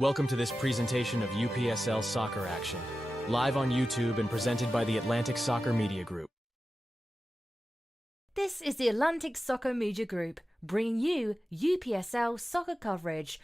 Welcome to this presentation of UPSL Soccer Action, live on YouTube and presented by the Atlantic Soccer Media Group. This is the Atlantic Soccer Media Group, bringing you UPSL soccer coverage.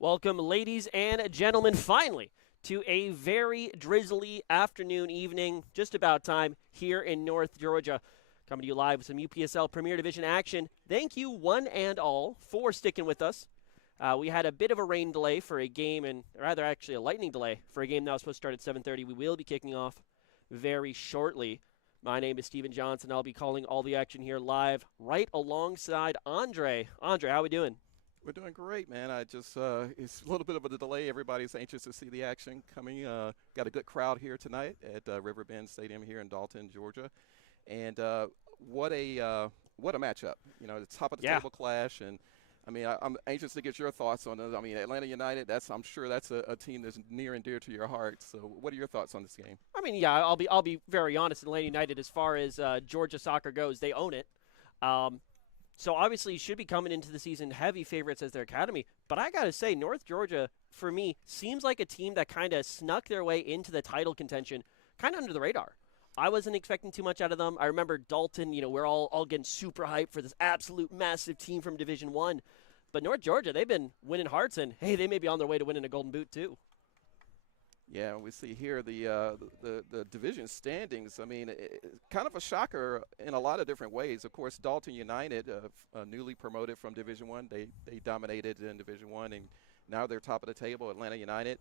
Welcome, ladies and gentlemen, finally, to a very drizzly afternoon, evening, just about time, here in North Georgia. Coming to you live with some UPSL Premier Division action. Thank you, one and all, for sticking with us. We had a bit of a rain delay for a game, and rather actually a lightning delay for a game that was supposed to start at 7:30. We will be kicking off very shortly. My name is Steven Johnson. I'll be calling all the action here live right alongside Andre. Andre, how we doing? We're doing great, man. It's a little bit of a delay. Everybody's anxious to see the action coming. Got a good crowd here tonight at Riverbed Stadium here in Dalton, Georgia. And what a matchup. You know, the top of the table clash. And, I mean, I'm anxious to get your thoughts on it. I mean, Atlanta United, I'm sure that's a team that's near and dear to your heart. So what are your thoughts on this game? I mean, yeah, I'll be very honest. Atlanta United, as far as Georgia soccer goes, they own it. So obviously should be coming into the season heavy favorites as their academy. But I got to say, North Georgia, for me, seems like a team that kind of snuck their way into the title contention kind of under the radar. I wasn't expecting too much out of them. I remember Dalton, you know, we're all getting super hyped for this absolute massive team from Division I. But North Georgia, they've been winning hearts, and, hey, they may be on their way to winning a Golden Boot too. Yeah, we see here the division standings. I mean, kind of a shocker in a lot of different ways. Of course, Dalton United, newly promoted from Division I, they dominated in Division I, and now they're top of the table. Atlanta United,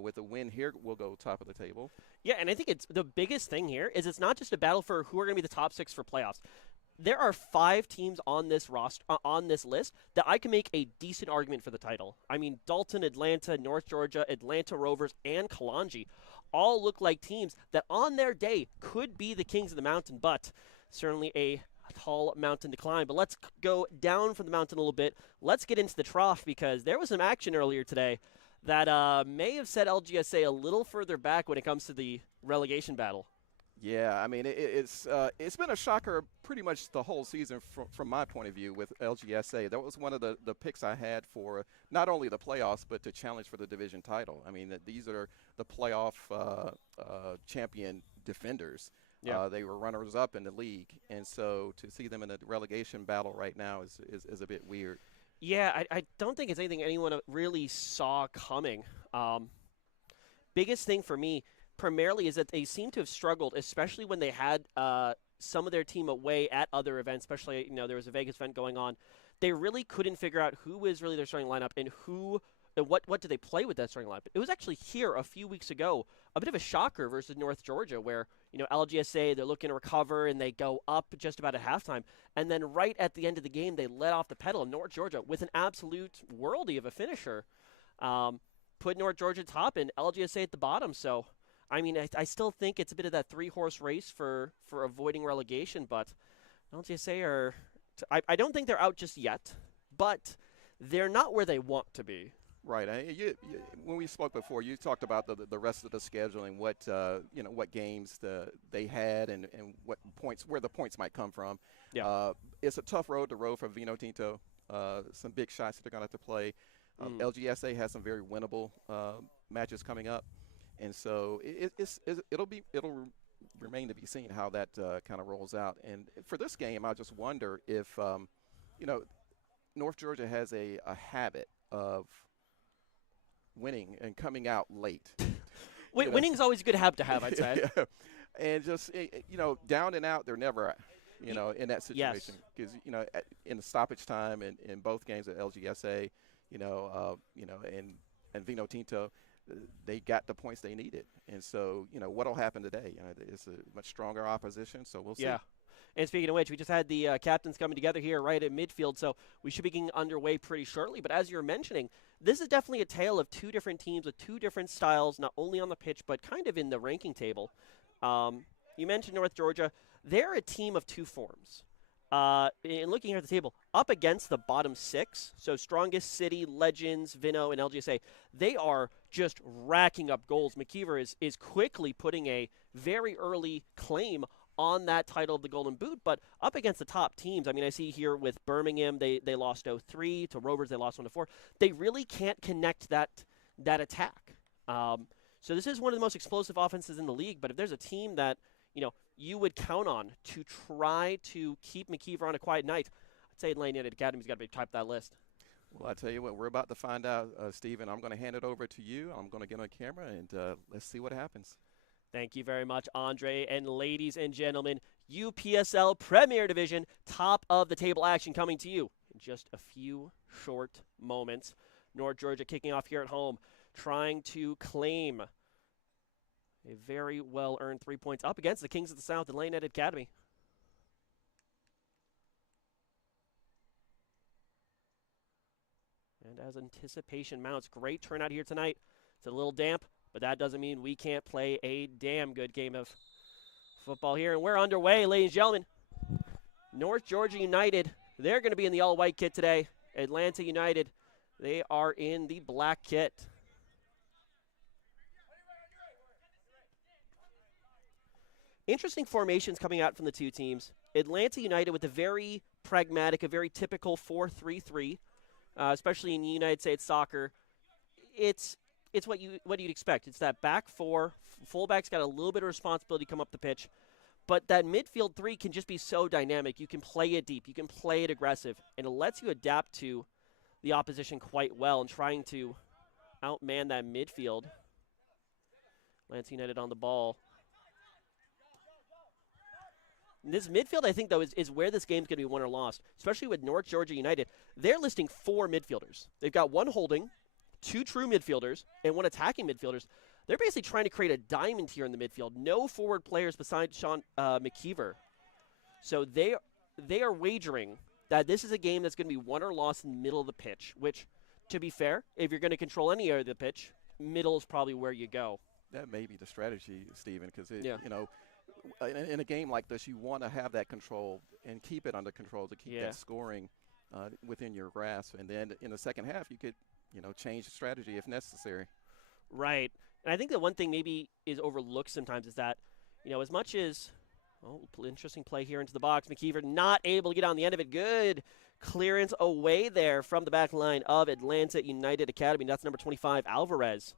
with a win here, will go top of the table. Yeah, and I think it's the biggest thing here is it's not just a battle for who are going to be the top six for playoffs. There are 5 teams on this roster, on this list, that I can make a decent argument for the title. I mean, Dalton, Atlanta, North Georgia, Atlanta Rovers, and Kalanji all look like teams that on their day could be the kings of the mountain, but certainly a tall mountain to climb. But let's go down from the mountain a little bit. Let's get into the trough, because there was some action earlier today that may have set LGSA a little further back when it comes to the relegation battle. Yeah, I mean, it's been a shocker pretty much the whole season from my point of view with LGSA. That was one of the picks I had for not only the playoffs but to challenge for the division title. I mean, these are the playoff champion defenders. Yeah. They were runners-up in the league, and so to see them in a relegation battle right now is a bit weird. Yeah, I don't think it's anything anyone really saw coming. Biggest thing for me primarily is that they seem to have struggled, especially when they had some of their team away at other events, especially, you know, there was a Vegas event going on. They really couldn't figure out who was really their starting lineup and what do they play with that starting lineup. It was actually here a few weeks ago, a bit of a shocker versus North Georgia, where, you know, LGSA, they're looking to recover and they go up just about at halftime. And then right at the end of the game, they let off the pedal. North Georgia, with an absolute worldie of a finisher, put North Georgia top and LGSA at the bottom. So, I mean, I still think it's a bit of that 3-horse race for avoiding relegation, but LGSA I don't think they're out just yet, but they're not where they want to be. Right. When we spoke before, you talked about the rest of the schedule and what what games they had and what points where the points might come from. Yeah. It's a tough road to row for Vino Tinto. Some big shots that they're going to have to play. LGSA has some very winnable matches coming up, and so it'll remain to be seen how that kind of rolls out. And for this game, I just wonder if North Georgia has a habit of winning and coming out late. Winning is always a good habit to have, I'd say. Yeah. And just down and out, they're never in that situation because in the stoppage time in both games at LGSA, and Vino Tinto, they got the points they needed. And so what'll happen today? It's a much stronger opposition, so we'll see. Yeah. And speaking of which, we just had the captains coming together here right at midfield, so we should be getting underway pretty shortly. But as you're mentioning, this is definitely a tale of two different teams with two different styles, not only on the pitch, but kind of in the ranking table. You mentioned North Georgia. They're a team of two forms. And looking here at the table, up against the bottom six, so Strongest City, Legends, Vino, and LGSA, they are just racking up goals. McKeever is quickly putting a very early claim on that title of the Golden Boot, but up against the top teams. I mean, I see here with Birmingham, they lost 0-3 to Rovers. They lost 1-4. They really can't connect that attack. So this is one of the most explosive offenses in the league. But if there's a team that you would count on to try to keep McKeever on a quiet night, I'd say Atlanta United Academy's got to be top of that list. Well, I tell you what, we're about to find out, Stephen. I'm going to hand it over to you. I'm going to get on camera and let's see what happens. Thank you very much, Andre. And ladies and gentlemen, UPSL Premier Division, top of the table action coming to you in just a few short moments. North Georgia kicking off here at home, trying to claim a very well-earned 3 points up against the Kings of the South, Atlanta United Academy. And as anticipation mounts, great turnout here tonight. It's a little damp, but that doesn't mean we can't play a damn good game of football here. And we're underway, ladies and gentlemen. North Georgia United, they're going to be in the all-white kit today. Atlanta United, they are in the black kit. Interesting formations coming out from the two teams. Atlanta United with a very pragmatic, a very typical 4-3-3, especially in United States soccer. It's what you'd expect. It's that back four. Fullback's got a little bit of responsibility to come up the pitch. But that midfield three can just be so dynamic. You can play it deep. You can play it aggressive. And it lets you adapt to the opposition quite well and trying to outman that midfield. Atlanta United on the ball. This midfield, I think, though, is where this game's going to be won or lost, especially with North Georgia United. They're listing 4 midfielders. They've got 1 holding, 2 true midfielders, and 1 attacking midfielders. They're basically trying to create a diamond here in the midfield. No forward players besides Sean McKeever. So they are wagering that this is a game that's going to be won or lost in the middle of the pitch, which, to be fair, if you're going to control any area of the pitch, middle is probably where you go. That may be the strategy, Stephen, because in a game like this, you want to have that control and keep it under control to keep that scoring within your grasp. And then in the second half, you could, change the strategy if necessary. Right. And I think that one thing maybe is overlooked sometimes is that, as much as, interesting play here into the box. McKeever not able to get on the end of it. Good clearance away there from the back line of Atlanta United Academy. That's number 25, Alvarez.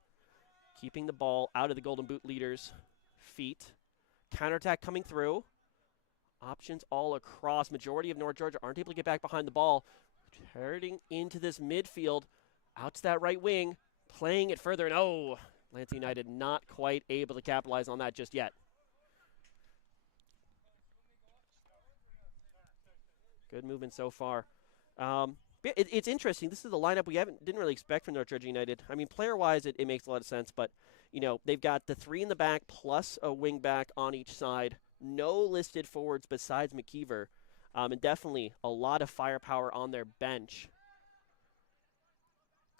Keeping the ball out of the Golden Boot leaders' feet. Counterattack coming through. Options all across. Majority of North Georgia aren't able to get back behind the ball. Turning into this midfield. Out to that right wing. Playing it further. And Atlanta United not quite able to capitalize on that just yet. Good movement so far. It's interesting. This is the lineup we didn't really expect from North Georgia United. I mean, player-wise, it makes a lot of sense. But, they've got the 3 in the back plus a wing back on each side. No listed forwards besides McKeever. And definitely a lot of firepower on their bench.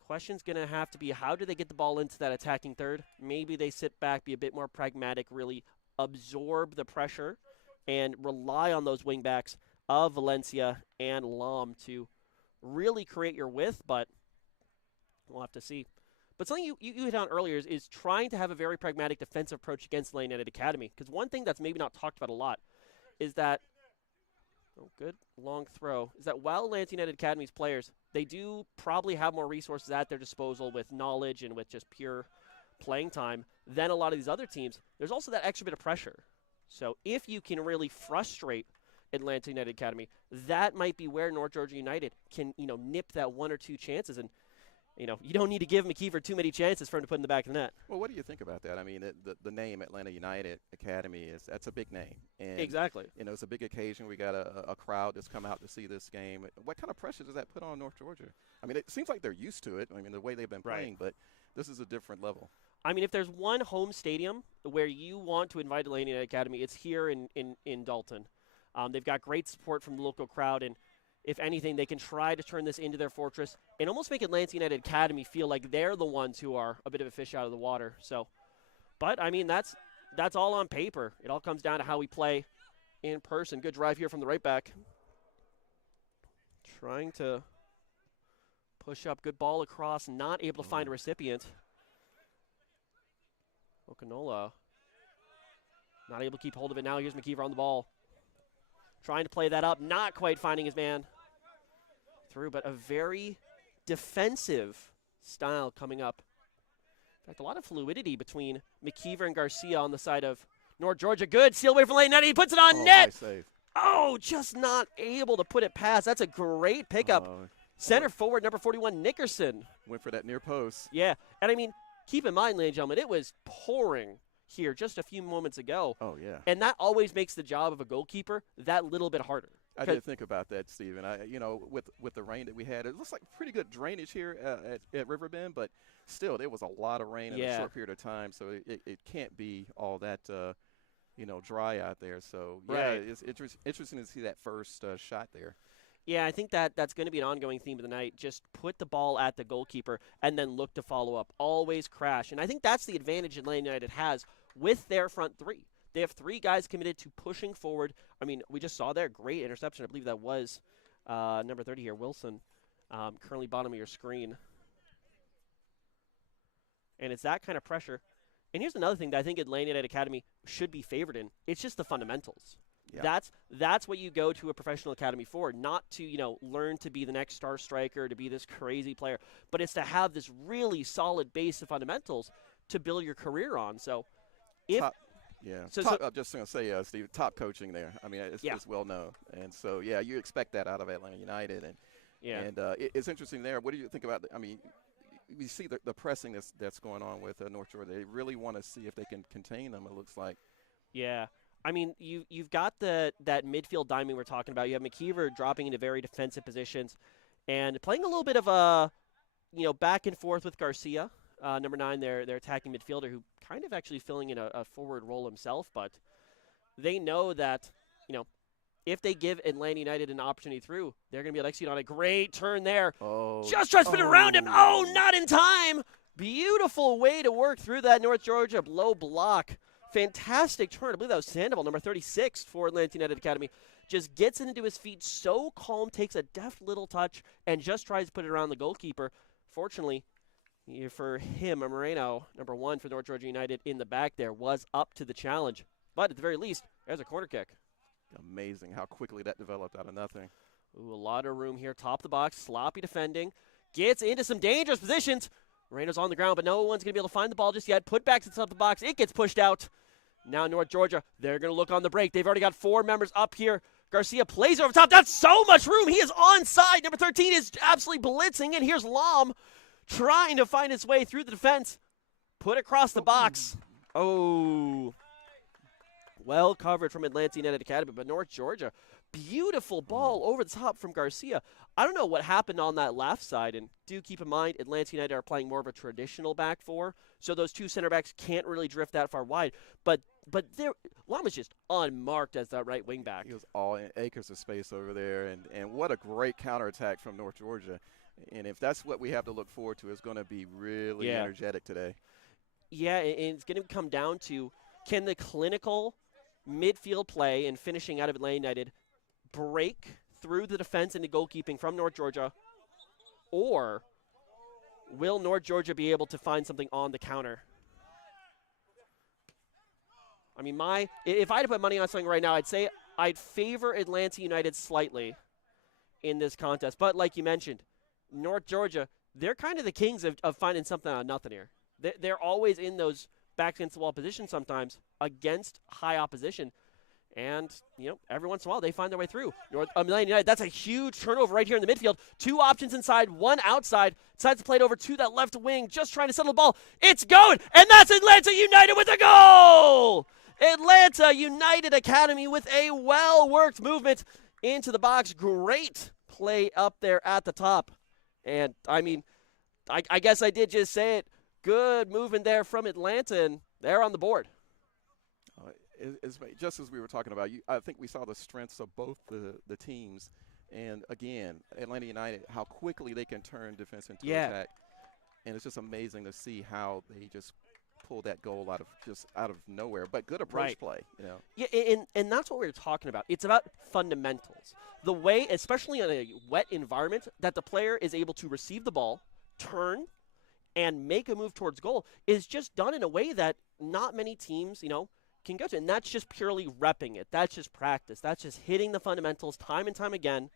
Question's going to have to be, how do they get the ball into that attacking third? Maybe they sit back, be a bit more pragmatic, really absorb the pressure, and rely on those wing backs of Valencia and Lam to really create your width. But We'll have to see. But something you hit on earlier is trying to have a very pragmatic defensive approach against Atlanta United Academy. Because one thing that's maybe not talked about a lot is that, oh, good long throw, is that while Atlanta United Academy's players, they do probably have more resources at their disposal with knowledge and with just pure playing time than a lot of these other teams, there's also that extra bit of pressure. So if you can really frustrate Atlanta United Academy, that might be where North Georgia United can, nip that one or two chances. And, you don't need to give McKeever too many chances for him to put in the back of the net. Well, what do you think about that? I mean, the name Atlanta United Academy that's a big name. And, exactly. It's a big occasion. We got a crowd that's come out to see this game. What kind of pressure does that put on North Georgia? I mean, it seems like they're used to it. I mean, the way they've been playing, but this is a different level. I mean, if there's one home stadium where you want to invite Atlanta United Academy, it's here in Dalton. They've got great support from the local crowd, and if anything, they can try to turn this into their fortress and almost make Atlanta United Academy feel like they're the ones who are a bit of a fish out of the water. So, but, I mean, that's all on paper. It all comes down to how we play in person. Good drive here from the right back. Trying to push up. Good ball across. Not able to find a recipient. Okanola not able to keep hold of it now. Here's McKeever on the ball. Trying to play that up. Not quite finding his man through, but a very defensive style coming up. In fact, a lot of fluidity between McKeever and Garcia on the side of North Georgia. Good. Steal away from lane net. He puts it on net. Nice save. Oh, just not able to put it past. That's a great pickup. Center forward, number 41, Nickerson. Went for that near post. Yeah. And, I mean, keep in mind, ladies and gentlemen, it was pouring here just a few moments ago. Oh, yeah. And that always makes the job of a goalkeeper that little bit harder. I did think about that, Steven. With the rain that we had, it looks like pretty good drainage here at Riverbed, but still, there was a lot of rain in a short period of time, so it can't be all that, dry out there. So, yeah, it's interesting to see that first shot there. Yeah, I think that's going to be an ongoing theme of the night. Just put the ball at the goalkeeper and then look to follow up. Always crash. And I think that's the advantage Atlanta United has with their front three. They have three guys committed to pushing forward. I mean, we just saw their great interception. I believe that was number 30 here, Wilson, currently bottom of your screen. And it's that kind of pressure. And here's another thing that I think Atlanta United Academy should be favored in. It's just the fundamentals. Yeah. That's what you go to a professional academy for, not to, learn to be the next star striker, to be this crazy player, but it's to have this really solid base of fundamentals to build your career on. So if I'm just going to say, Steve, top coaching there. I mean, it's well known. And so, you expect that out of Atlanta United. And it's interesting there. What do you think about we see the pressing that's going on with North Georgia. They really want to see if they can contain them, it looks like. Yeah. I mean, you've got that midfield diamond we're talking about. You have McKeever dropping into very defensive positions and playing a little bit of a, back and forth with Garcia, number 9, their attacking midfielder, who kind of actually filling in a forward role himself. But they know that, if they give Atlanta United an opportunity through, they're going to be able to execute on a great turn there. Just tries to spin around him. Oh, not in time. Beautiful way to work through that North Georgia low block. Fantastic turn. I believe that was Sandoval, number 36 for Atlanta United Academy. Just gets it into his feet, so calm, takes a deft little touch, and just tries to put it around the goalkeeper. Fortunately, for him, Moreno, number 1 for North Georgia United in the back there, was up to the challenge. But at the very least, there's a corner kick. Amazing how quickly that developed out of nothing. Ooh, a lot of room here. Top of the box, sloppy defending. Gets into some dangerous positions. Moreno's on the ground, but no one's going to be able to find the ball just yet. Put back to the top of the box. It gets pushed out. Now North Georgia, they're going to look on the break. They've already got 4 members up here. Garcia plays over top. That's so much room. He is onside. Number 13 is absolutely blitzing, and here's Lom trying to find his way through the defense. Put across the box. Oh. Well covered from Atlanta United Academy, but North Georgia, beautiful ball over the top from Garcia. I don't know what happened on that left side, and do keep in mind Atlanta United are playing more of a traditional back four, so those 2 center backs can't really drift that far wide. But Lom is just unmarked as that right wing back. He was all in acres of space over there, and what a great counterattack from North Georgia. And if that's what we have to look forward to, it's going to be really energetic today. Yeah, and it's going to come down to, can the clinical midfield play and finishing out of Atlanta United break through the defense into goalkeeping from North Georgia, or Will North Georgia be able to find something on the counter? I mean, if I had to put money on something right now, I'd say I'd favor Atlanta United slightly in this contest. But like you mentioned, North Georgia, they're kind of the kings of finding something out of nothing here. They're always in those back against the wall positions sometimes against high opposition. And, every once in a while they find their way through. Atlanta United, that's a huge turnover right here in the midfield. 2 options inside, 1 outside. Decides to play it over to that left wing, just trying to settle the ball. It's going, and that's Atlanta United with a goal! Atlanta United Academy with a well-worked movement into the box. Great play up there at the top. And, I mean, I guess I did just say it. Good movement there from Atlanta, and they're on the board. Just as we were talking about, I think we saw the strengths of both the teams. And, again, Atlanta United, how quickly they can turn defense into attack. And it's just amazing to see how they just pull that goal out of nowhere. But good approach play, Yeah, and that's what we were talking about. It's about fundamentals. The way, especially in a wet environment, that the player is able to receive the ball, turn, and make a move towards goal is just done in a way that not many teams, can go to. And that's just purely repping it. That's just practice. That's just hitting the fundamentals time and time again.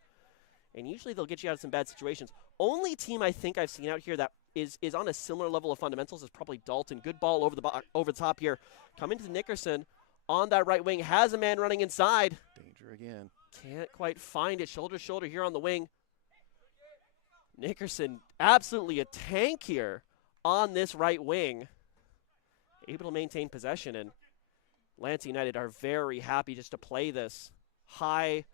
And usually they'll get you out of some bad situations. Only team I think I've seen out here that is on a similar level of fundamentals is probably Dalton. Good ball over the top here. Coming to Nickerson on that right wing. Has a man running inside. Danger again. Can't quite find it. Shoulder to shoulder here on the wing. Nickerson, absolutely a tank here on this right wing. Able to maintain possession, and Atlanta United are very happy just to play this high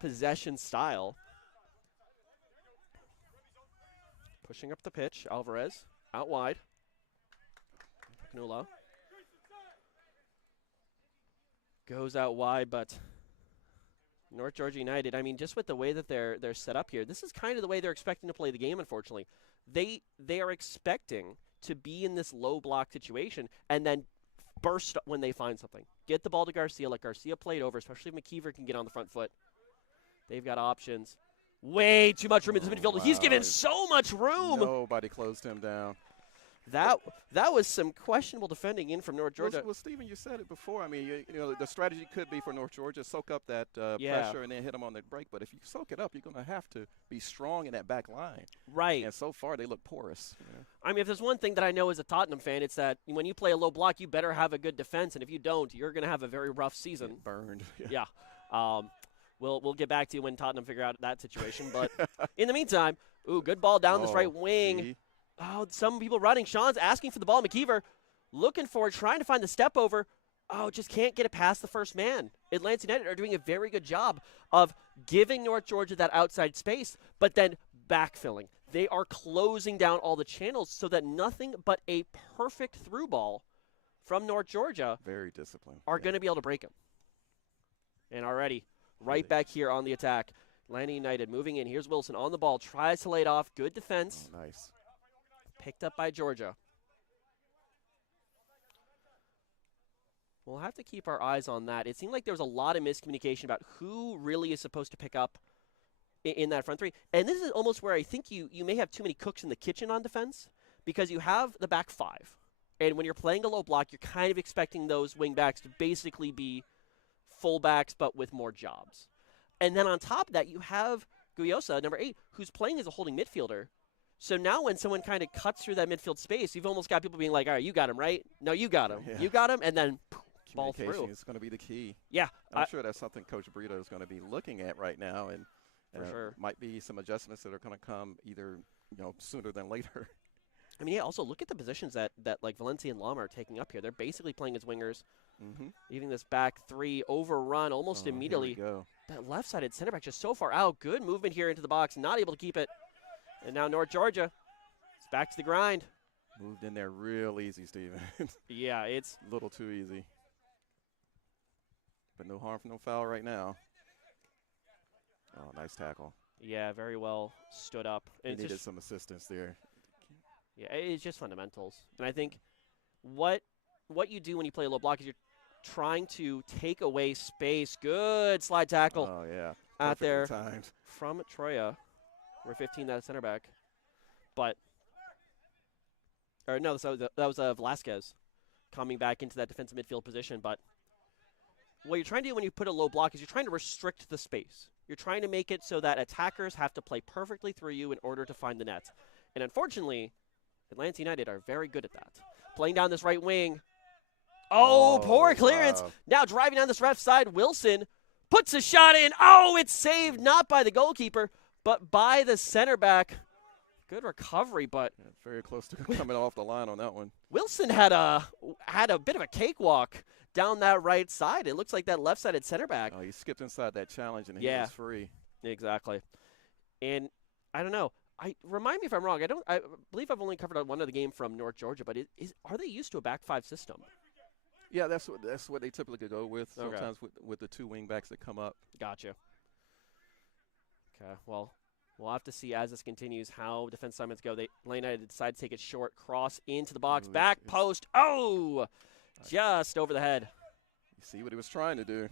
possession style. Pushing up the pitch, Alvarez out wide. Canula goes out wide, but North Georgia United, I mean, just with the way that they're set up here, this is kind of the way they're expecting to play the game, unfortunately. They are expecting to be in this low block situation and then burst when they find something. Get the ball to Garcia, let Garcia play it over, especially if McKeever can get on the front foot. They've got options. Way too much room in this midfield. Wow. He's given so much room. Nobody closed him down. That was some questionable defending in from North Georgia. Well, Stephen, you said it before. I mean, the strategy could be for North Georgia, soak up that pressure and then hit them on the break. But if you soak it up, you're going to have to be strong in that back line. Right. And so far, they look porous. I mean, if there's one thing that I know as a Tottenham fan, it's that when you play a low block, you better have a good defense. And if you don't, you're going to have a very rough season. Get burned. Yeah. We'll get back to you when Tottenham figure out that situation. But in the meantime, good ball down this right wing. See? Oh, some people running. Sean's asking for the ball. McKeever looking for it, trying to find the step over. Oh, just can't get it past the first man. Atlanta United are doing a very good job of giving North Georgia that outside space, but then backfilling. They are closing down all the channels so that nothing but a perfect through ball from North Georgia very disciplined are going to be able to break them. And already right back here on the attack, Atlanta United moving in. Here's Wilson on the ball, tries to lay it off. Good defense. Oh, nice. Picked up by Georgia. We'll have to keep our eyes on that. It seemed like there was a lot of miscommunication about who really is supposed to pick up in that front three. And this is almost where I think you may have too many cooks in the kitchen on defense, because you have the back five. And when you're playing a low block, you're kind of expecting those wing backs to basically be fullbacks but with more jobs. And then on top of that, you have Guyosa, number 8, who's playing as a holding midfielder. So now when someone kind of cuts through that midfield space, you've almost got people being like, all right, you got him, right? No, you got him. Yeah. You got him, and then ball through. Communication is going to be the key. Yeah. I'm sure that's something Coach Brito is going to be looking at right now, and for sure. Might be some adjustments that are going to come either sooner than later. I mean, yeah, also look at the positions that like Valencia and Lama are taking up here. They're basically playing as wingers. Mm-hmm. Even this back three overrun almost immediately. Here we go. That left-sided center back just so far out. Good movement here into the box, not able to keep it. And now North Georgia is back to the grind. Moved in there real easy, Steven. Yeah, it's a little too easy. But no harm, no foul right now. Oh, nice tackle. Yeah, very well stood up. He needed some assistance there. Yeah, it's just fundamentals. And I think what you do when you play low block is you're trying to take away space. Good slide tackle. Oh, yeah. Out there timed. from Troya. We're 15, that center back. but or no, that was Velasquez coming back into that defensive midfield position. But what you're trying to do when you put a low block is you're trying to restrict the space. You're trying to make it so that attackers have to play perfectly through you in order to find the net. And unfortunately, Atlanta United are very good at that. Playing down this right wing. Oh, poor clearance. Wow. Now driving down this left side, Wilson puts a shot in. Oh, it's saved not by the goalkeeper, but by the center back. Good recovery, but Yeah, very close to coming off the line on that one. Wilson had a bit of a cakewalk down that right side. It looks like that left-sided center back. Oh, he skipped inside that challenge and he Yeah. was free. Exactly. And I don't know. Remind me if I'm wrong. I believe I've only covered one other game from North Georgia, but are they used to a back five system? Yeah, that's what they typically go with. Okay. Sometimes with the two wing backs that come up. Gotcha. Okay, well, we'll have to see as this continues how defense assignments go. Atlanta United decide to take it short, cross into the box, Ooh, back it's- post. Oh, just over the head. You see what he was trying to do.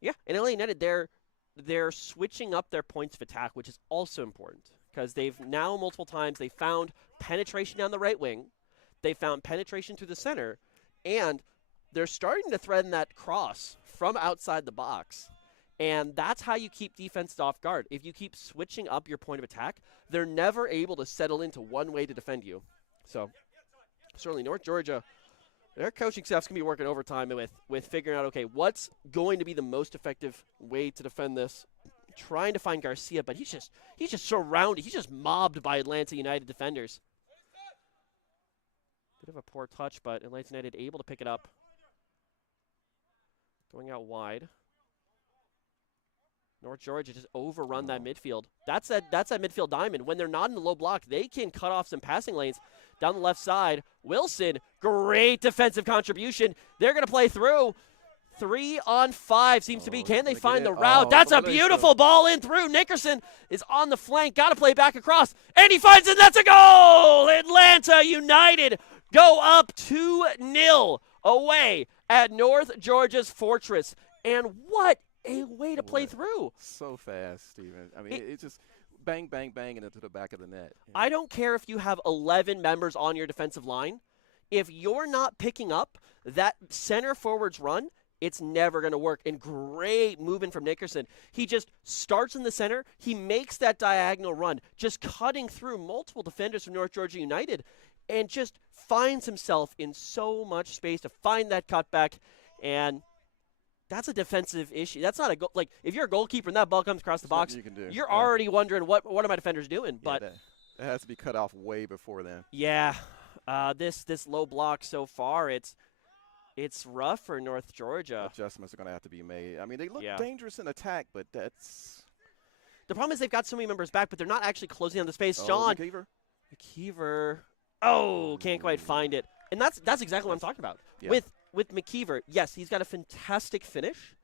Yeah, and Atlanta United, they're switching up their points of attack, which is also important because they've now multiple times they found penetration down the right wing, they found penetration through the center, and they're starting to threaten that cross from outside the box. And that's how you keep defenses off guard. If you keep switching up your point of attack, they're never able to settle into one way to defend you. So certainly North Georgia, their coaching staff's going to be working overtime with figuring out, okay, what's going to be the most effective way to defend this. Trying to find Garcia, but he's just surrounded. He's just mobbed by Atlanta United defenders. Bit of a poor touch, but Atlanta United able to pick it up. Going out wide. North Georgia just overrun that midfield. That's that midfield diamond. When they're not in the low block, they can cut off some passing lanes down the left side. Wilson, great defensive contribution. They're going to play through. 3-on-5 seems to be. Can they find the route? That's a beautiful ball in through. Nickerson is on the flank. Got to play back across. And he finds it. That's a goal! Atlanta United go up 2-0 away at North Georgia's Fortress. And what a way to play through. So fast, Steven. I mean, it just bang, bang, bang into the back of the net. I don't care if you have 11 members on your defensive line. If you're not picking up that center forward's run, it's never going to work. And great movement from Nickerson. He just starts in the center. He makes that diagonal run, just cutting through multiple defenders from North Georgia United and just finds himself in so much space to find that cutback. And that's a defensive issue. That's not a goal. Like, if you're a goalkeeper and that ball comes across the box, you're already wondering, what are my defenders doing? But that has to be cut off way before then. Yeah, this low block so far, it's rough for North Georgia. Adjustments are going to have to be made. I mean, they look dangerous in attack, but that's the problem is they've got so many members back, but they're not actually closing down the space. Sean McKeever. Oh, can't quite find it. And that's exactly what I'm talking about. Yeah. With McKeever, yes, he's got a fantastic finish,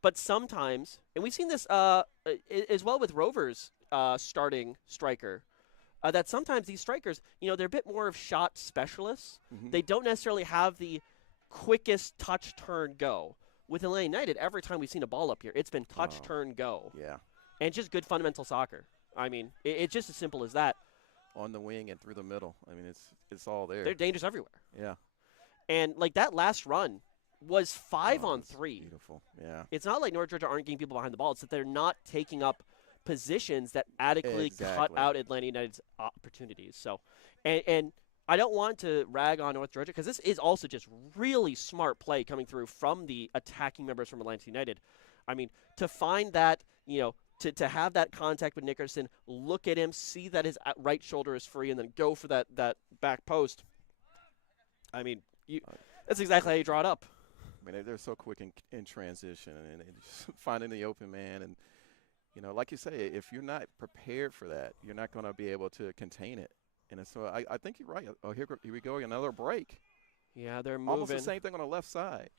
but sometimes, and we've seen this as well with Rovers starting striker, that sometimes these strikers, they're a bit more of shot specialists. Mm-hmm. They don't necessarily have the quickest touch, turn, go. With Atlanta United, every time we've seen a ball up here, it's been touch, turn, go. Yeah. And just good fundamental soccer. I mean, it's just as simple as that. On the wing and through the middle. I mean, it's all there. They're dangerous everywhere. Yeah. And, like, that last run was 5-on-3. Beautiful, yeah. It's not like North Georgia aren't getting people behind the ball. It's that they're not taking up positions that adequately cut out Atlanta United's opportunities. So, and I don't want to rag on North Georgia because this is also just really smart play coming through from the attacking members from Atlanta United. I mean, to find that, to have that contact with Nickerson, look at him, see that his right shoulder is free, and then go for that back post. I mean, that's exactly how you draw it up. I mean, they're so quick in transition and just finding the open man. And, like you say, if you're not prepared for that, you're not going to be able to contain it. And so I think you're right. Oh, here we go, another break. Yeah, they're moving. Almost the same thing on the left side.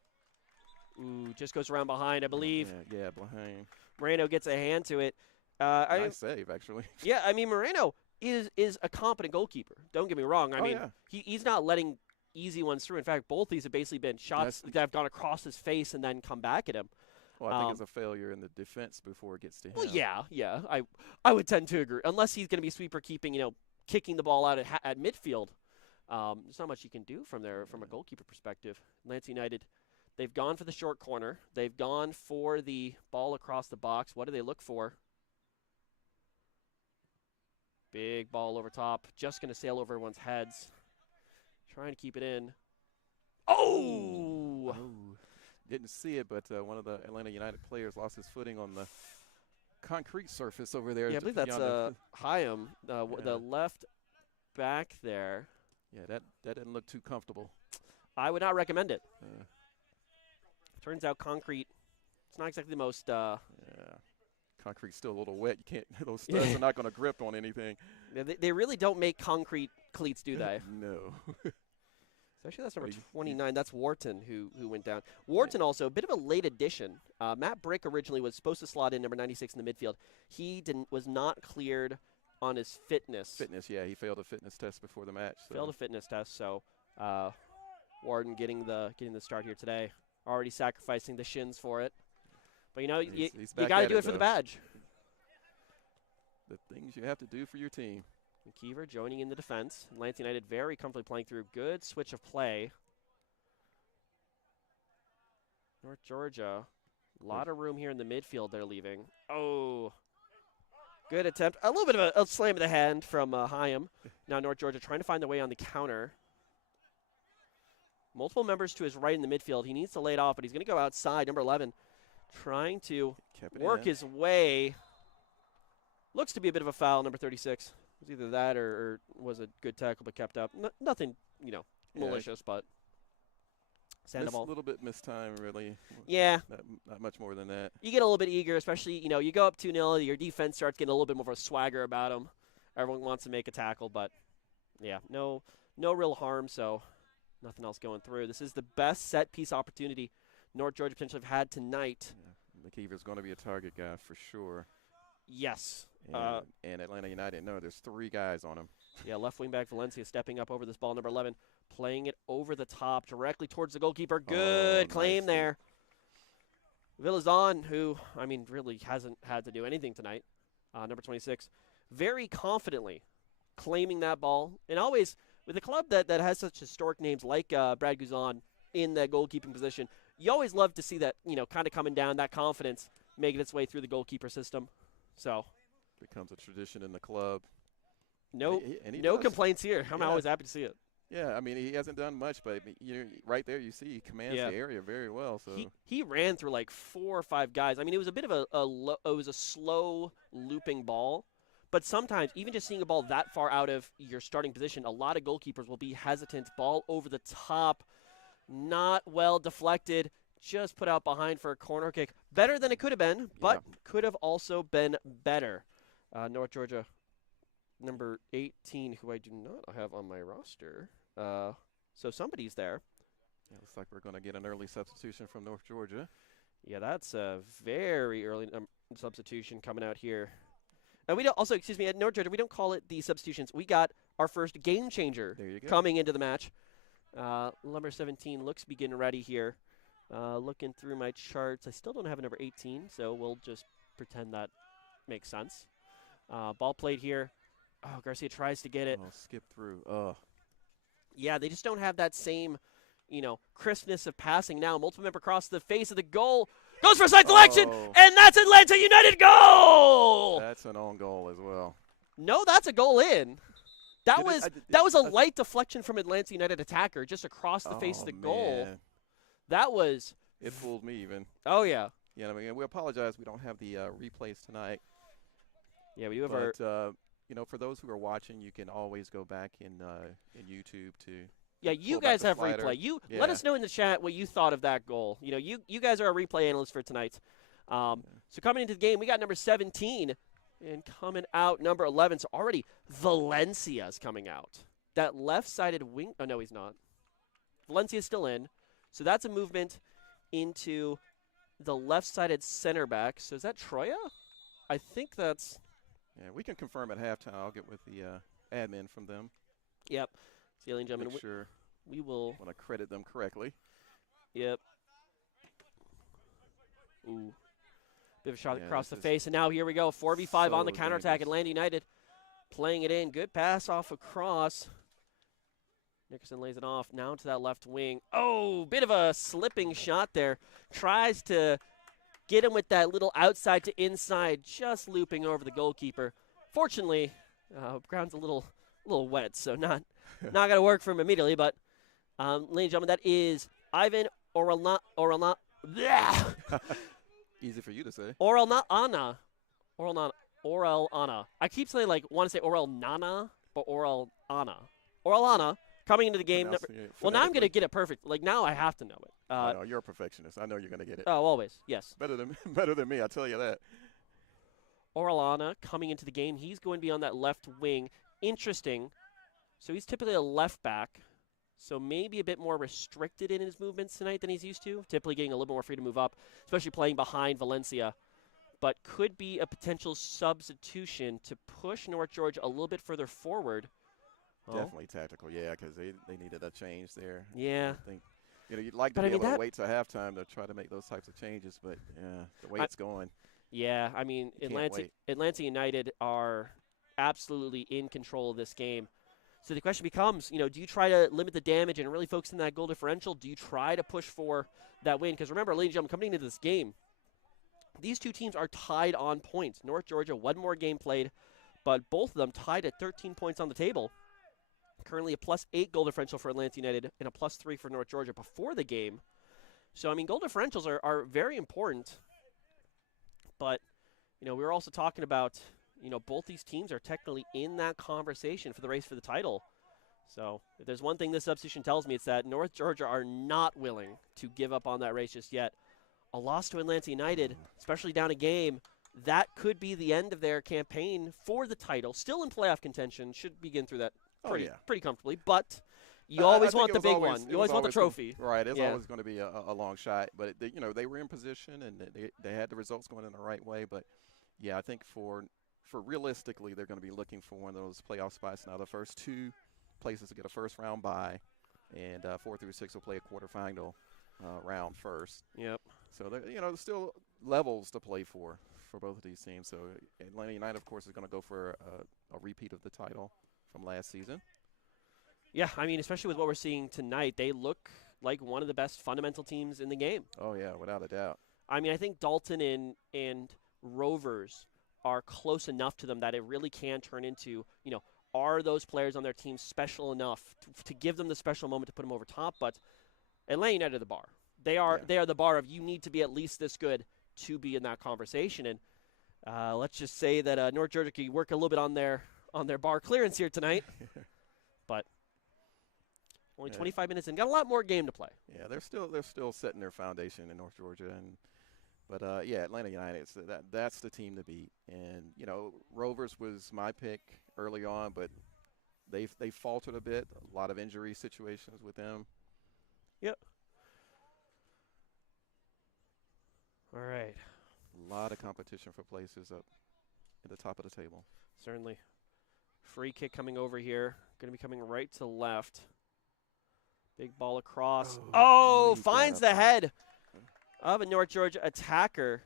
Ooh, just goes around behind, I believe. Yeah, behind. Moreno gets a hand to it. Nice save, actually. Yeah, I mean, Moreno is a competent goalkeeper. Don't get me wrong. I mean, he's not letting easy ones through. In fact, both these have basically been shots that have gone across his face and then come back at him. Well, I think it's a failure in the defense before it gets to him. Well, yeah. I would tend to agree. Unless he's going to be sweeper keeping, kicking the ball out at midfield. There's not much you can do from there from a goalkeeper perspective. Atlanta United, they've gone for the short corner. They've gone for the ball across the box. What do they look for? Big ball over top. Just going to sail over everyone's heads. Trying to keep it in. Oh! Didn't see it, but one of the Atlanta United players lost his footing on the concrete surface over there. Yeah, I believe that's Hyam, the left back there. Yeah, that didn't look too comfortable. I would not recommend it. Turns out concrete, it's not exactly the most. Yeah, concrete's still a little wet. You can't; those studs are not going to grip on anything. Yeah, they really don't make concrete cleats, do they? No. Actually, that's number 29. That's Wharton who went down. Wharton also a bit of a late addition. Matt Brick originally was supposed to slot in number 96 in the midfield. He was not cleared on his fitness. Yeah, he failed a fitness test before the match. So. Failed a fitness test, so Wharton getting the start here today. Already sacrificing the shins for it. But, you know, you got to do it for the badge. The things you have to do for your team. McKeever joining in the defense. Atlanta United very comfortably playing through. Good switch of play. North Georgia, a lot of room here in the midfield they're leaving. Oh, good attempt. A little bit of a slam of the hand from Hyam. Now North Georgia trying to find their way on the counter. Multiple members to his right in the midfield. He needs to lay it off, but he's going to go outside. Number 11 trying to work his way. Looks to be a bit of a foul, number 36. It was either that or was a good tackle but kept up. Nothing, malicious, but sand the ball. A little bit missed time, really. Yeah. Not much more than that. You get a little bit eager, especially, you go up 2-0, your defense starts getting a little bit more of a swagger about them. Everyone wants to make a tackle, but, yeah, no real harm, so nothing else going through. This is the best set-piece opportunity North Georgia potentially have had tonight. Yeah. McKeever's going to be a target guy for sure. Yes. And Atlanta United, there's 3 guys on him. Yeah, left wing back Valencia stepping up over this ball, number 11, playing it over the top, directly towards the goalkeeper. Good claim there. Villazon, who, really hasn't had to do anything tonight, number 26, very confidently claiming that ball. And always, with a club that has such historic names like Brad Guzan in that goalkeeping position, you always love to see that, kind of coming down, that confidence making its way through the goalkeeper system. So becomes a tradition in the club. No complaints here. I'm always happy to see it. Yeah, he hasn't done much, but right there you see he commands the area very well. So he ran through like 4 or 5 guys. It was a bit of a slow looping ball, but sometimes even just seeing a ball that far out of your starting position, a lot of goalkeepers will be hesitant. Ball over the top, not well deflected. Just put out behind for a corner kick. Better than it could have been, but could have also been better. North Georgia, number 18, who I do not have on my roster. So somebody's there. Yeah, looks like we're going to get an early substitution from North Georgia. Yeah, that's a very early substitution coming out here. And we don't also, at North Georgia, we don't call it the substitutions. We got our first game changer coming into the match. Number 17 looks to be getting ready here. Looking through my charts, I still don't have a number 18, so we'll just pretend that makes sense. Ball played here. Oh, Garcia tries to get it. Oh, skip through. Oh. Yeah, they just don't have that same, crispness of passing now. Multiple member across the face of the goal. Goes for a side selection, and that's Atlanta United goal! That's an own goal as well. No, that's a goal in. That was a light deflection from Atlanta United attacker just across the face of the goal. That was... It fooled me even. Oh, yeah. Yeah, we apologize. We don't have the replays tonight. Yeah, we do have our... for those who are watching, you can always go back in YouTube to... Yeah, you guys have replay. Let us know in the chat what you thought of that goal. You guys are our replay analysts for tonight. So coming into the game, we got number 17. And coming out, number 11. So already Valencia's coming out. That left-sided wing... Oh, no, he's not. Valencia's still in. So that's a movement into the left-sided center back. So is that Troya? I think that's... Yeah, we can confirm at halftime. I'll get with the admin from them. Yep. See, ladies and gentlemen, make sure we will... want to credit them correctly. Yep. Ooh. Bit of a shot across the face. And now here we go. 4v5 on the counterattack. Atlanta United playing it in. Good pass off across. Nickerson lays it off now to that left wing. Oh, bit of a slipping shot there. Tries to get him with that little outside to inside, just looping over the goalkeeper. Fortunately, ground's a little wet, so not going to work for him immediately. But, ladies and gentlemen, that is Ivan Orelana. Easy for you to say. Orelana. I keep saying, want to say Orelnana, but Orelana. Orelana coming into the game. Well, now I'm going to get it perfect. Now I have to know it. I know, you're a perfectionist. I know you're going to get it. Oh, always, yes. Better than me, I tell you that. Orelana coming into the game. He's going to be on that left wing. Interesting. So he's typically a left back. So maybe a bit more restricted in his movements tonight than he's used to. Typically getting a little more free to move up, especially playing behind Valencia. But could be a potential substitution to push North Georgia a little bit further forward. Definitely tactical, yeah, because they needed a change there. Yeah. I think, you'd like to be able to wait till halftime to try to make those types of changes, but yeah, the way it's going. Yeah, I mean, Atlanta United are absolutely in control of this game. So the question becomes, do you try to limit the damage and really focus on that goal differential? Do you try to push for that win? Because remember, ladies and gentlemen, coming into this game, these two teams are tied on points. North Georgia, one more game played, but both of them tied at 13 points on the table. Currently a +8 goal differential for Atlanta United and a +3 for North Georgia before the game. So, I mean, goal differentials are very important. But, we were also talking about, both these teams are technically in that conversation for the race for the title. So, if there's one thing this substitution tells me, it's that North Georgia are not willing to give up on that race just yet. A loss to Atlanta United, especially down a game, that could be the end of their campaign for the title. Still in playoff contention, should begin through that pretty comfortably. But you always want the big one. You always want the trophy. Right, it's always going to be a long shot. But, they were in position, and they had the results going in the right way. But, yeah, I think for realistically, they're going to be looking for one of those playoff spots. Now, the first two places to get a first-round bye, and 4 through 6 will play a quarterfinal round first. Yep. So, there's still levels to play for both of these teams. So, Atlanta United, of course, is going to go for a repeat of the title from last season. Yeah, I mean, especially with what we're seeing tonight, they look like one of the best fundamental teams in the game. Oh, yeah, without a doubt. I mean, I think Dalton and Rovers are close enough to them that it really can turn into, are those players on their team special enough to give them the special moment to put them over top? But Atlanta United are the bar. They are the bar of you need to be at least this good to be in that conversation. And let's just say that North Georgia can work a little bit on their bar clearance here tonight. But only 25 minutes in, got a lot more game to play. Yeah, they're still setting their foundation in North Georgia, but Atlanta United, that's the team to beat. And Rovers was my pick early on, but they faltered a bit. A lot of injury situations with them. Yep. All right. A lot of competition for places up at the top of the table. Certainly. Free kick coming over here. Going to be coming right to left. Big ball across. Oh, finds the head of a North Georgia attacker.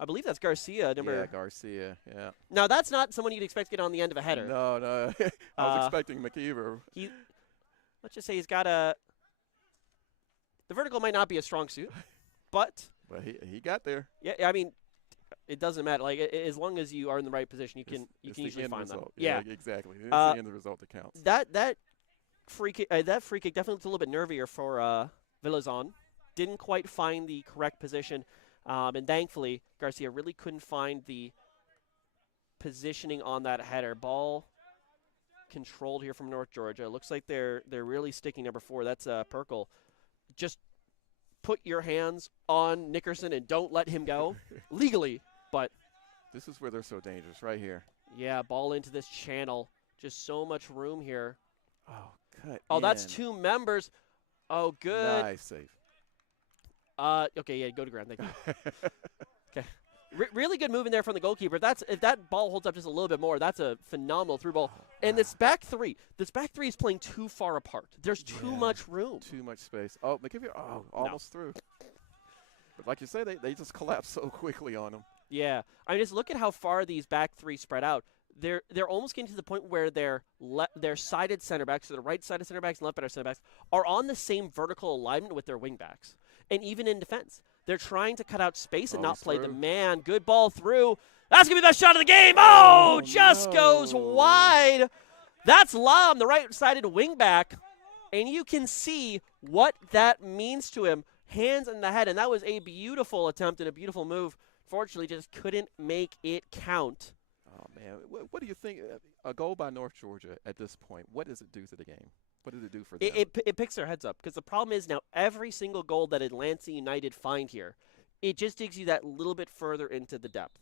I believe that's Garcia. Yeah, Garcia, yeah. Now, that's not someone you'd expect to get on the end of a header. No. I was expecting McKeever. Let's just say he's got the vertical might not be a strong suit, but he got there. Yeah, I mean, it doesn't matter. As long as you are in the right position, you can usually find them. Yeah, exactly. It's the end result that counts. That free kick definitely looks a little bit nervier for Villazon. Didn't quite find the correct position, and thankfully Garcia really couldn't find the positioning on that header. Ball controlled here from North Georgia. Looks like they're really sticking number 4. That's Perkle. Just put your hands on Nickerson and don't let him go legally. But this is where they're so dangerous, right here. Yeah, ball into this channel. Just so much room here. Oh, cut. Oh, that's 2 members. Oh, good. Nice save. Okay, yeah, go to ground. Thank you. Okay. Really good move in there from the goalkeeper. If that ball holds up just a little bit more, that's a phenomenal through ball. And this back three is playing too far apart. There's too much room. Too much space. Oh, McKeever, almost through. But like you say, they just collapse so quickly on them. Yeah. I mean, just look at how far these back 3 spread out. they're almost getting to the point where their sided center backs, so the right sided center backs and left sided center backs, are on the same vertical alignment with their wing backs. And even in defense, they're trying to cut out space and not play the man. Good ball through. That's going to be the best shot of the game. Oh, just goes wide. That's Lam, the right-sided wingback. And you can see what that means to him. Hands in the head. And that was a beautiful attempt and a beautiful move. Fortunately, just couldn't make it count. Oh, man. What do you think? A goal by North Georgia at this point, what does it do to the game? What does it do for them? It picks their heads up, because the problem is now every single goal that Atlanta United find here, it just digs you that little bit further into the depth.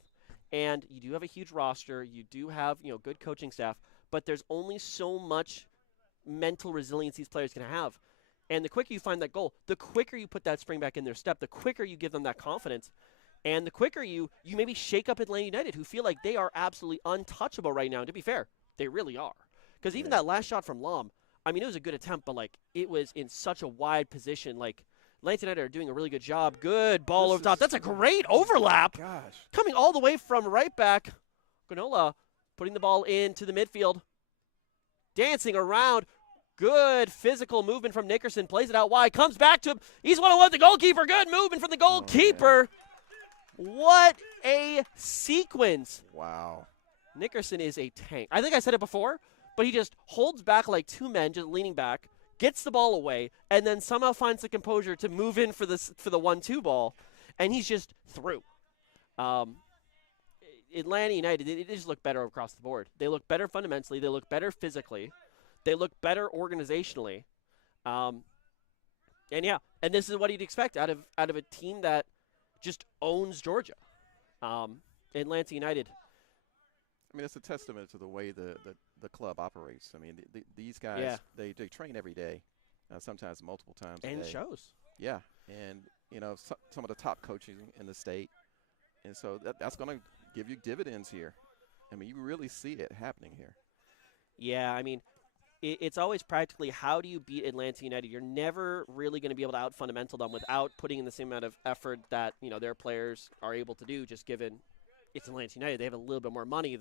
And you do have a huge roster. You do have, good coaching staff, but there's only so much mental resilience these players can have. And the quicker you find that goal, the quicker you put that spring back in their step, the quicker you give them that confidence, and the quicker you maybe shake up Atlanta United, who feel like they are absolutely untouchable right now. And to be fair, they really are. Because even that last shot from Lam, it was a good attempt, but, it was in such a wide position. Atlanta United are doing a really good job. Good ball over top. That's a great overlap. Gosh. Coming all the way from right back. Granola putting the ball into the midfield. Dancing around. Good physical movement from Nickerson. Plays it out wide. Comes back to him. He's one-on-one with the goalkeeper. Good movement from the goalkeeper. What a sequence. Wow. Nickerson is a tank. I think I said it before, but he just holds back like two men, just leaning back, gets the ball away, and then somehow finds the composure to move in for the 1-2 ball, and he's just through. Atlanta United, they just look better across the board. They look better fundamentally. They look better physically. They look better organizationally. And this is what you'd expect out of a team that just owns Georgia. Atlanta United. It's a testament to the way the club operates. These guys, they train every day, sometimes multiple times a day. And shows. Yeah, and, some of the top coaching in the state. And so that's going to give you dividends here. You really see it happening here. Yeah, it's always practically how do you beat Atlanta United. You're never really going to be able to out-fundamental them without putting in the same amount of effort that, their players are able to do, just given it's Atlanta United. They have a little bit more money a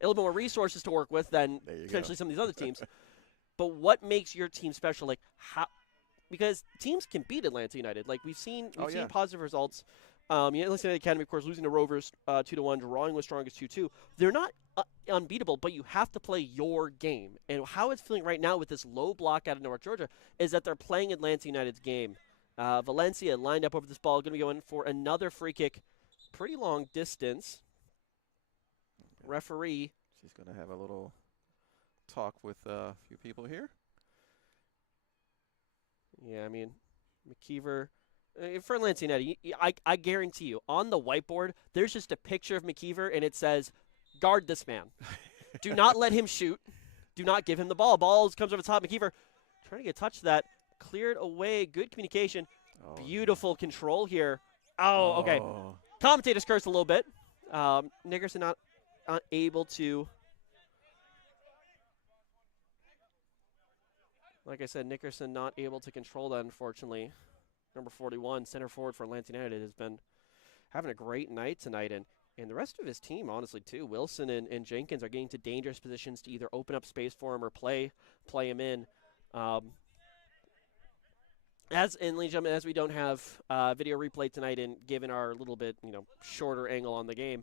little bit more resources to work with than potentially some of these other teams. But what makes your team special? Because teams can beat Atlanta United. We've seen positive results. Atlanta United Academy, of course, losing to Rovers 2-1, drawing with Strongest 2-2. They're not unbeatable, but you have to play your game. And how it's feeling right now with this low block out of North Georgia is that they're playing Atlanta United's game. Valencia lined up over this ball, going to be going for another free kick. Pretty long distance. Referee. She's going to have a little talk with a few people here. Yeah, McKeever. For Atlanta United, I guarantee you, on the whiteboard, there's just a picture of McKeever, and it says, guard this man. Do not let him shoot. Do not give him the ball. Ball comes over the top. McKeever trying to get a touch of that. Cleared away. Good communication. Beautiful control here. Okay. Commentators cursed a little bit. Nickerson not able to. Like I said, Nickerson not able to control that, unfortunately. Number 41, center forward for Atlanta United, has been having a great night tonight. And the rest of his team, honestly, too. Wilson and Jenkins are getting to dangerous positions to either open up space for him or play him in. Ladies and gentlemen, as we don't have video replay tonight, and given our little bit shorter angle on the game,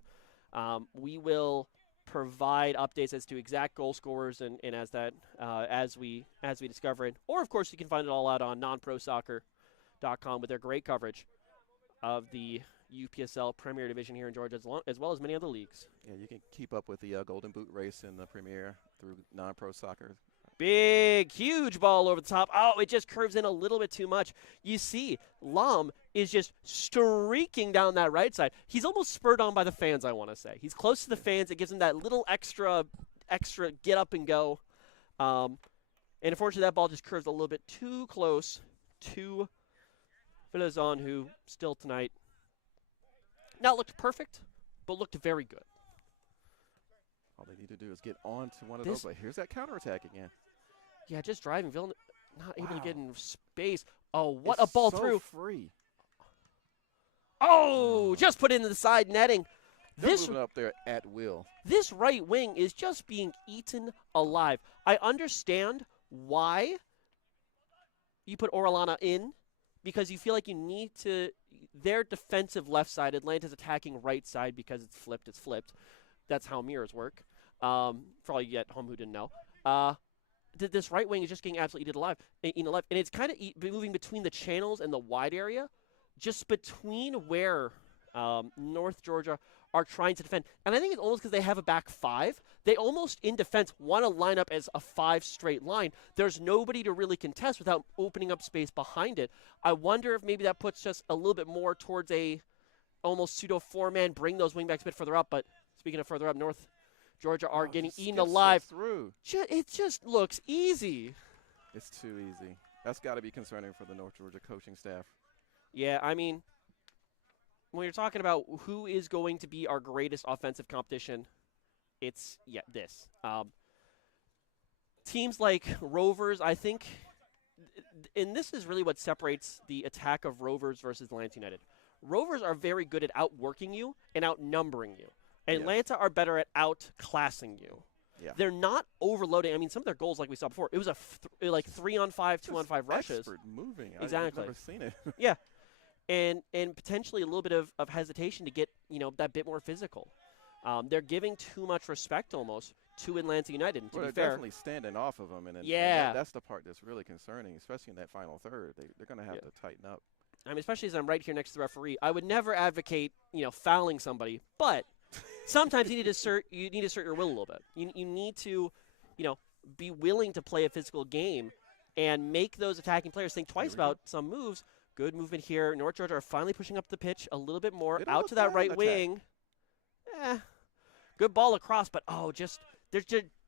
we will provide updates as to exact goal scorers and as we discover it. Or of course you can find it all out on nonprosoccer.com with their great coverage of the UPSL Premier Division here in Georgia, as well as many other leagues. Yeah, you can keep up with the Golden Boot race in the Premier through Non-Pro Soccer. Big, huge ball over the top. Oh, it just curves in a little bit too much. You see, Lam is just streaking down that right side. He's almost spurred on by the fans, I want to say. He's close to the fans. It gives him that little extra get up and go. And unfortunately, that ball just curves a little bit too close to Filazon, who still tonight not looked perfect, but looked very good. All they need to do is get on to one of those. But here's that counterattack again. Yeah, just driving. Villan not able to get in space. Oh, what a ball through. Free. Oh, just put into the side netting. They're moving up there at will. This right wing is just being eaten alive. I understand why you put Orellana in, because you feel like you need to. Their defensive left side, Atlanta's attacking right side because it's flipped. It's flipped. That's how mirrors work. For all you at home who didn't know, this right wing is just getting absolutely eaten alive, and it's kind of moving between the channels and the wide area, just between where North Georgia are trying to defend. And I think it's almost because they have a back five. They almost, in defense, want to line up as a 5 straight line. There's nobody to really contest without opening up space behind it. I wonder if maybe that puts just a little bit more towards a almost pseudo 4-man, bring those wingbacks a bit further up. But speaking of further up, North Georgia are getting eaten alive. Through. It just looks easy. It's too easy. That's got to be concerning for the North Georgia coaching staff. Yeah, I mean, when you're talking about who is going to be our greatest offensive competition, it's, this. Teams like Rovers, I think, and this is really what separates the attack of Rovers versus Atlanta United. Rovers are very good at outworking you and outnumbering you. Atlanta are better at outclassing you. Yeah. They're not overloading. I mean, some of their goals, like we saw before, it was 3-on-5, 2-on-5 rushes. Expert moving. Exactly. I've never seen it. Yeah. And potentially a little bit of hesitation to get, that bit more physical. They're giving too much respect almost to Atlanta United. And to be they're fair, definitely standing off of them. And that's the part that's really concerning, especially in that final third. They're going to have to tighten up. I mean, especially as I'm right here next to the referee, I would never advocate, fouling somebody, but sometimes you need to assert your will a little bit. You need to, be willing to play a physical game and make those attacking players think twice about some moves. Good movement here. North Georgia are finally pushing up the pitch a little bit more out to that right wing. Good ball across, but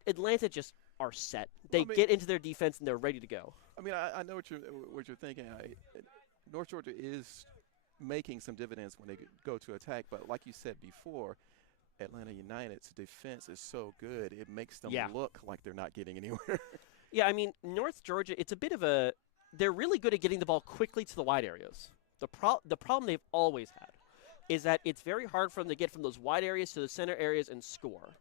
Atlanta just are set. They get into their defense and they're ready to go. I mean, I know what you're thinking. North Georgia is making some dividends when they go to attack, but like you said before, Atlanta United's defense is so good it makes them look like they're not getting anywhere. Yeah, I mean, North Georgia, it's a bit of they're really good at getting the ball quickly to the wide areas. The problem they've always had is that it's very hard for them to get from those wide areas to the center areas and score.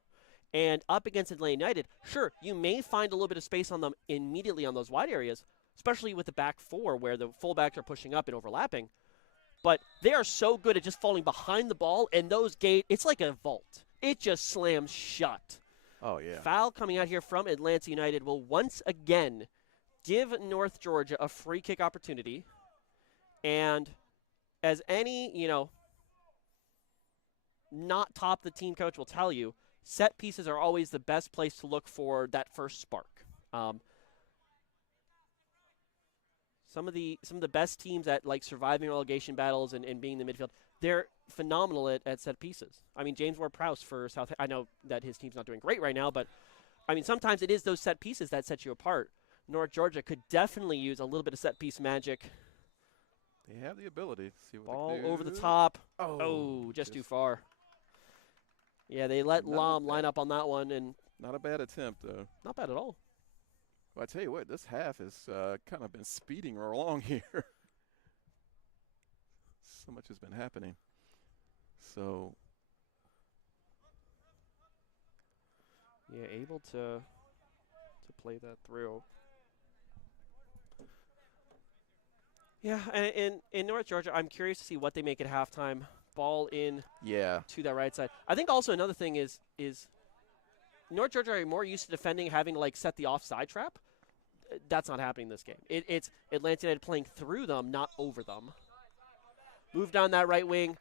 And up against Atlanta United, sure, you may find a little bit of space on them immediately on those wide areas, especially with the back four where the fullbacks are pushing up and overlapping. But they are so good at just falling behind the ball, and those it's like a vault. It just slams shut. Oh, yeah. Foul coming out here from Atlanta United will once again give North Georgia a free kick opportunity. And as any, not top the team coach will tell you, set pieces are always the best place to look for that first spark. Some of the best teams at surviving relegation battles and being in the midfield, they're phenomenal at set pieces. I mean, James Ward-Prowse for South. I know that his team's not doing great right now, but I mean sometimes it is those set pieces that set you apart. North Georgia could definitely use a little bit of set piece magic. They have the ability. See what Ball they do. over the top. Oh, just too far. Yeah, they let Lam line up on that one, and not a bad attempt though. Not bad at all. Well, I tell you what, this half has kind of been speeding along here. So much has been happening. So, yeah, able to play that through. Yeah, and in North Georgia, I'm curious to see what they make at halftime. Ball in to that right side. I think also another thing is North Georgia are more used to defending, having to set the offside trap. That's not happening in this game. It's Atlanta United playing through them, not over them. Move down that right wing.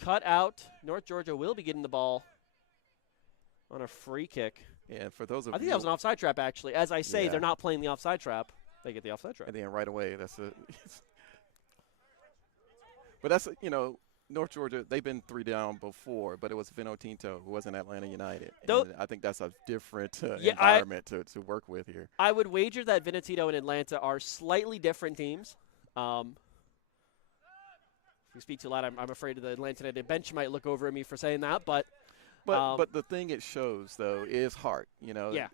Cut out. North Georgia will be getting the ball on a free kick. Yeah, for those of I think that was an offside trap, actually. As I say, they're not playing the offside trap. They get the offside trap. And then right away, but that's, North Georgia, they've been 3 down before, but it was Vinotinto who wasn't Atlanta United. And I think that's a different environment to work with here. I would wager that Vinotinto and Atlanta are slightly different teams. If we speak too loud, I'm afraid the Atlanta United bench might look over at me for saying that. But the thing it shows, though, is heart.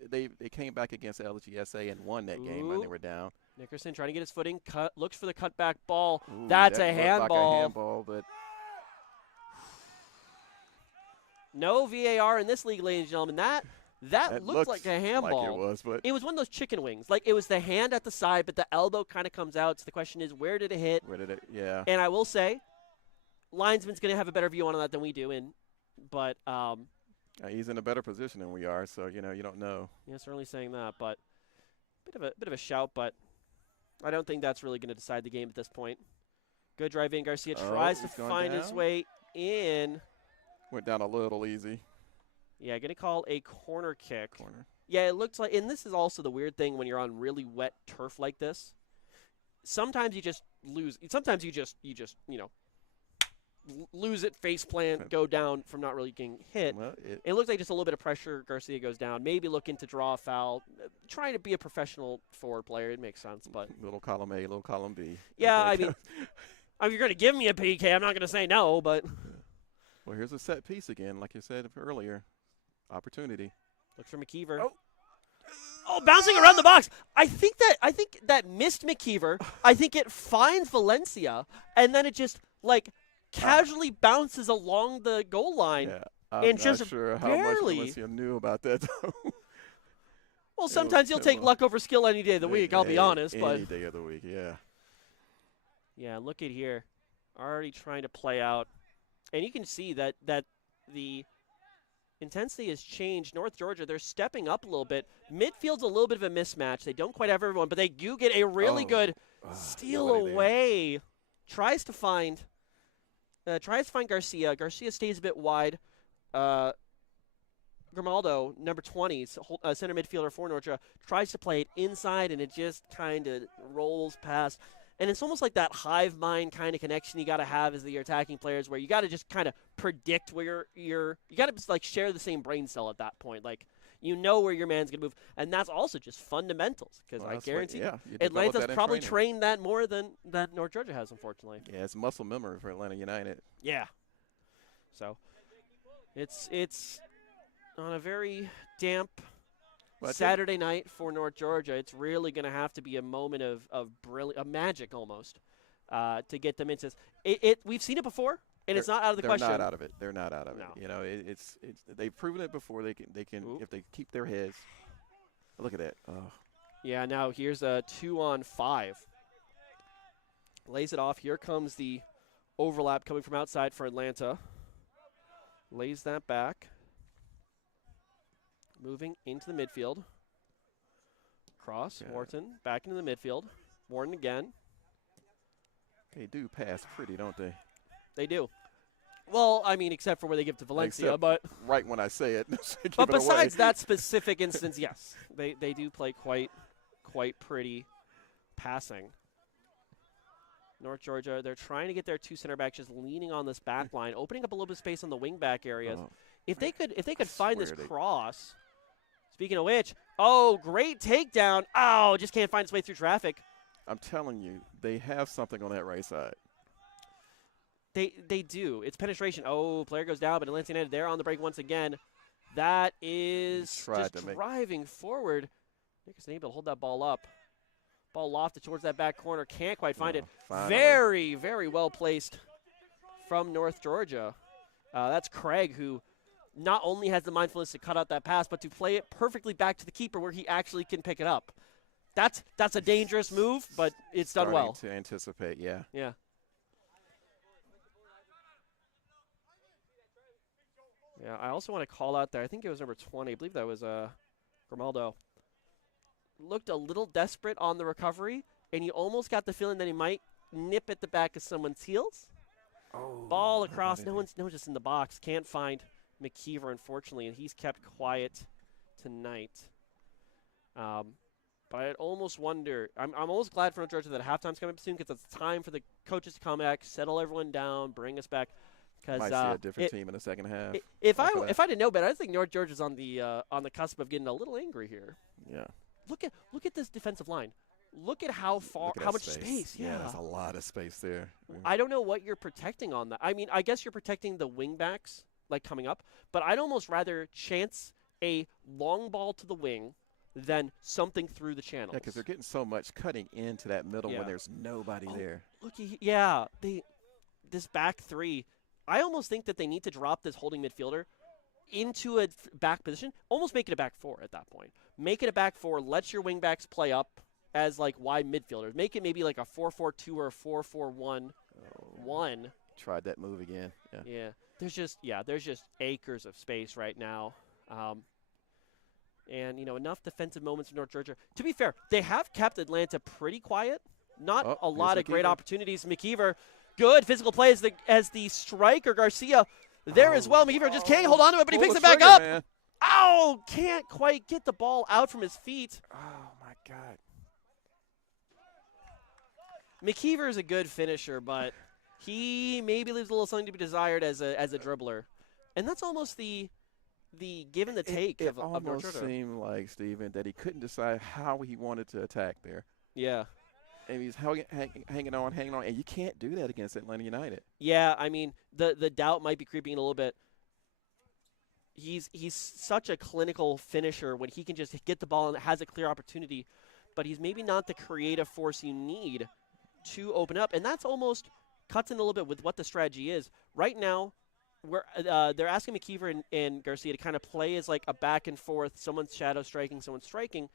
They came back against LGSA and won that game when they were down. Nickerson trying to get his footing, looks for the cutback ball. Ooh, That's that a handball. Like a handball, but No VAR in this league, ladies and gentlemen. That looked like a handball. Like it was one of those chicken wings. Like, it was the hand at the side, but the elbow kind of comes out. So the question is, where did it hit? Yeah. And I will say, linesman's going to have a better view on that than we do. But he's in a better position than we are, so you don't know. Yeah, certainly saying that. But bit of a shout, but I don't think that's really going to decide the game at this point. Good drive in. Garcia tries to find his way in. Went down a little easy. Yeah, going to call a corner kick. Yeah, it looks like, and this is also the weird thing when you're on really wet turf like this. Sometimes you just lose. Sometimes you just lose it, face plant, go down from not really getting hit. Well, it looks like just a little bit of pressure. Garcia goes down. Maybe looking to draw a foul. Trying to be a professional forward player. It makes sense, but little column A, little column B. Yeah, I mean, if you're going to give me a PK, I'm not going to say no, but. Well, here's a set piece again, like you said earlier. Opportunity. Looks for McKeever. Oh, bouncing around the box. I think that missed McKeever. I think it finds Valencia, and then it just casually bounces along the goal line. Yeah, I'm and not just sure how barely. much Valencia knew about that, though. Well, sometimes you'll take luck over skill any day of the week. I'll be honest, but any day of the week, yeah. Yeah, look at here, already trying to play out, and you can see that the intensity has changed. North Georgia, they're stepping up a little bit. Midfield's a little bit of a mismatch. They don't quite have everyone, but they do get a really good steal away. Tries to find Garcia. Garcia stays a bit wide. Grimaldo, number 20, center midfielder for North Georgia, tries to play it inside, and it just kind of rolls past. And it's almost like that hive mind kind of connection you got to have as the attacking players, where you got to just kind of predict where you got to share the same brain cell at that point. You know where your man's going to move. And that's also just fundamentals, because I guarantee Atlanta's probably trained that more than North Georgia has, unfortunately. Yeah, it's muscle memory for Atlanta United. Yeah. So it's on a very damp Saturday night for North Georgia. It's really going to have to be a moment of brilliant, a magic almost, to get them into it. We've seen it before, and it's not out of the question. They're not out of it. They're not out of it. It's they've proven it before. They can if they keep their heads. Look at that. Oh. Yeah. Now here's a 2-on-5. Lays it off. Here comes the overlap coming from outside for Atlanta. Lays that back. Moving into the midfield. Cross, Wharton, back into the midfield. Wharton again. They do pass pretty, don't they? They do. Well, I mean, except for where they give to Valencia, but right when I say it. But besides that specific instance, yes, they do play quite pretty passing. North Georgia, they're trying to get their two center backs just leaning on this back line, opening up a little bit of space on the wing back areas. If they could find this cross. Speaking of which, great takedown. Just can't find its way through traffic. I'm telling you, they have something on that right side. They do. It's penetration. Player goes down, but Atlanta United there on the break once again. That is just driving forward. Nick is able to hold that ball up. Ball lofted towards that back corner. Can't quite find it. Very, very well placed from North Georgia. That's Craig, who not only has the mindfulness to cut out that pass, but to play it perfectly back to the keeper where he actually can pick it up. That's a dangerous move, but it's done well. To anticipate, yeah. Yeah. Yeah, I also want to call out there, I think it was number 20. I believe that was Grimaldo. Looked a little desperate on the recovery, and you almost got the feeling that he might nip at the back of someone's heels. Ball across. No one's just in the box. Can't find McKeever, unfortunately, and he's kept quiet tonight. But I almost wonder. I'm almost glad for North Georgia that halftime's coming up soon, because it's time for the coaches to come back, settle everyone down, bring us back. Might see a different team in the second half. If I didn't know better, I think North Georgia's on the cusp of getting a little angry here. Yeah. Look at this defensive line. Look at how much space. Yeah, there's a lot of space there. I don't know what you're protecting on that. I mean, I guess you're protecting the wing backs coming up, but I'd almost rather chance a long ball to the wing than something through the channels. Yeah, because they're getting so much cutting into that middle when there's nobody there. This back three. I almost think that they need to drop this holding midfielder into a back position, almost make it a back four at that point. Make it a back four, let your wingbacks play up as like wide midfielders. Make it maybe like a 4-4-2 or a 4-4-1-1. Tried that move again. Yeah. There's just acres of space right now. And, enough defensive moments for North Georgia. To be fair, they have kept Atlanta pretty quiet. Not a lot of great opportunities. McKeever, good physical play as the striker. Garcia there as well. McKeever just can't hold on to it, but he picks it back up. Man. Ow! Can't quite get the ball out from his feet. Oh, my God. McKeever is a good finisher, but he maybe leaves a little something to be desired as a dribbler. And that's almost the give and the take of North Georgia. It almost seemed like, Steven, that he couldn't decide how he wanted to attack there. Yeah. And he's hanging on, and you can't do that against Atlanta United. Yeah, I mean, the doubt might be creeping in a little bit. He's such a clinical finisher when he can just get the ball and has a clear opportunity, but he's maybe not the creative force you need to open up, and that's almost cuts in a little bit with what the strategy is. Right now, they're asking McKeever and Garcia to kind of play as like a back and forth, someone's shadow striking, someone's striking.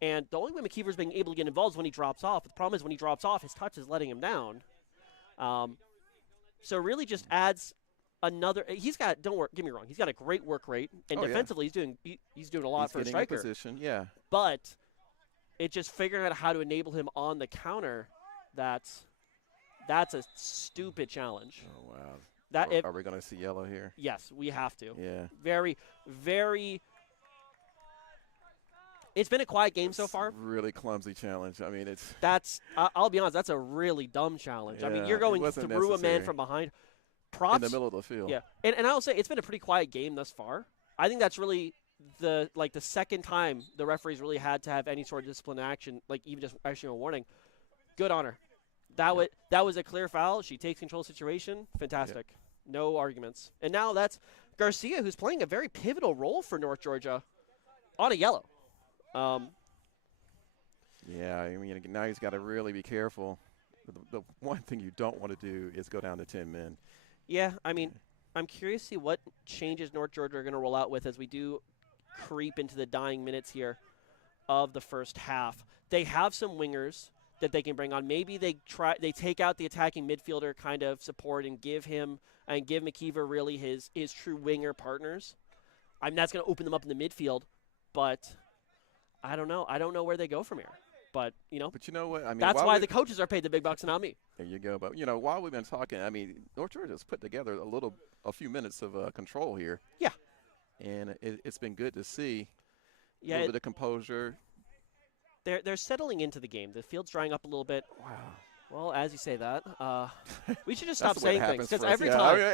And the only way McKeever's being able to get involved is when he drops off. The problem is when he drops off, his touch is letting him down. So really just adds another. He's got. Don't get me wrong. He's got a great work rate, and defensively he's doing a lot for a striker. Position, yeah. But it's just figuring out how to enable him on the counter. That's a stupid challenge. Oh wow. Are we going to see yellow here? Yes, we have to. Yeah. Very, very. It's been a quiet game so far. Really clumsy challenge. I mean, I'll be honest, that's a really dumb challenge. Yeah, I mean, you're going through a man from behind. Props. In the middle of the field. Yeah. And I'll say it's been a pretty quiet game thus far. I think that's really the second time the referees really had to have any sort of discipline action, like even just actually a warning. Good on her. That was a clear foul. She takes control of the situation. Fantastic. Yeah. No arguments. And now that's Garcia, who's playing a very pivotal role for North Georgia on a yellow. Yeah, I mean, now he's got to really be careful. The one thing you don't want to do is go down to 10 men. Yeah, I mean, I'm curious to see what changes North Georgia are going to roll out with as we do creep into the dying minutes here of the first half. They have some wingers that they can bring on. Maybe they take out the attacking midfielder kind of support and give McKeever really his true winger partners. I mean, that's going to open them up in the midfield, but I don't know. I don't know where they go from here. But, But you know what? I mean, that's why the coaches are paid the big bucks and not me. There you go. But, while we've been talking, I mean, North Georgia's put together a few minutes of control here. Yeah. And it's been good to see a Yeah, little bit of composure. They're settling into the game. The field's drying up a little bit. Wow. Well, as you say that, we should just stop That's what saying things. happens Because for us.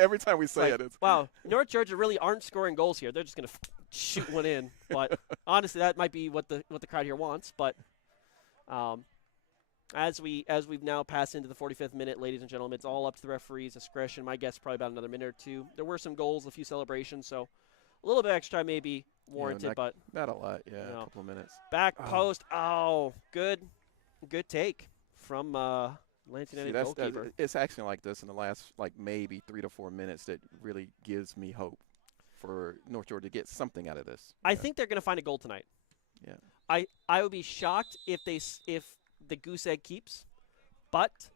Every time we say it, it's wow, North Georgia really aren't scoring goals here. They're just going to shoot one in. But honestly, that might be what the crowd here wants. But as we've now passed into the 45th minute, ladies and gentlemen, it's all up to the referee's discretion. My guess probably about another minute or two. There were some goals, a few celebrations, so a little bit extra may be warranted, but not a lot. Yeah, a couple of minutes. Back post. Oh, good take from Atlanta United goalkeeper. It's acting like this in the last maybe 3 to 4 minutes that really gives me hope for North Georgia to get something out of this. I think they're going to find a goal tonight. Yeah. I would be shocked if the goose egg keeps, but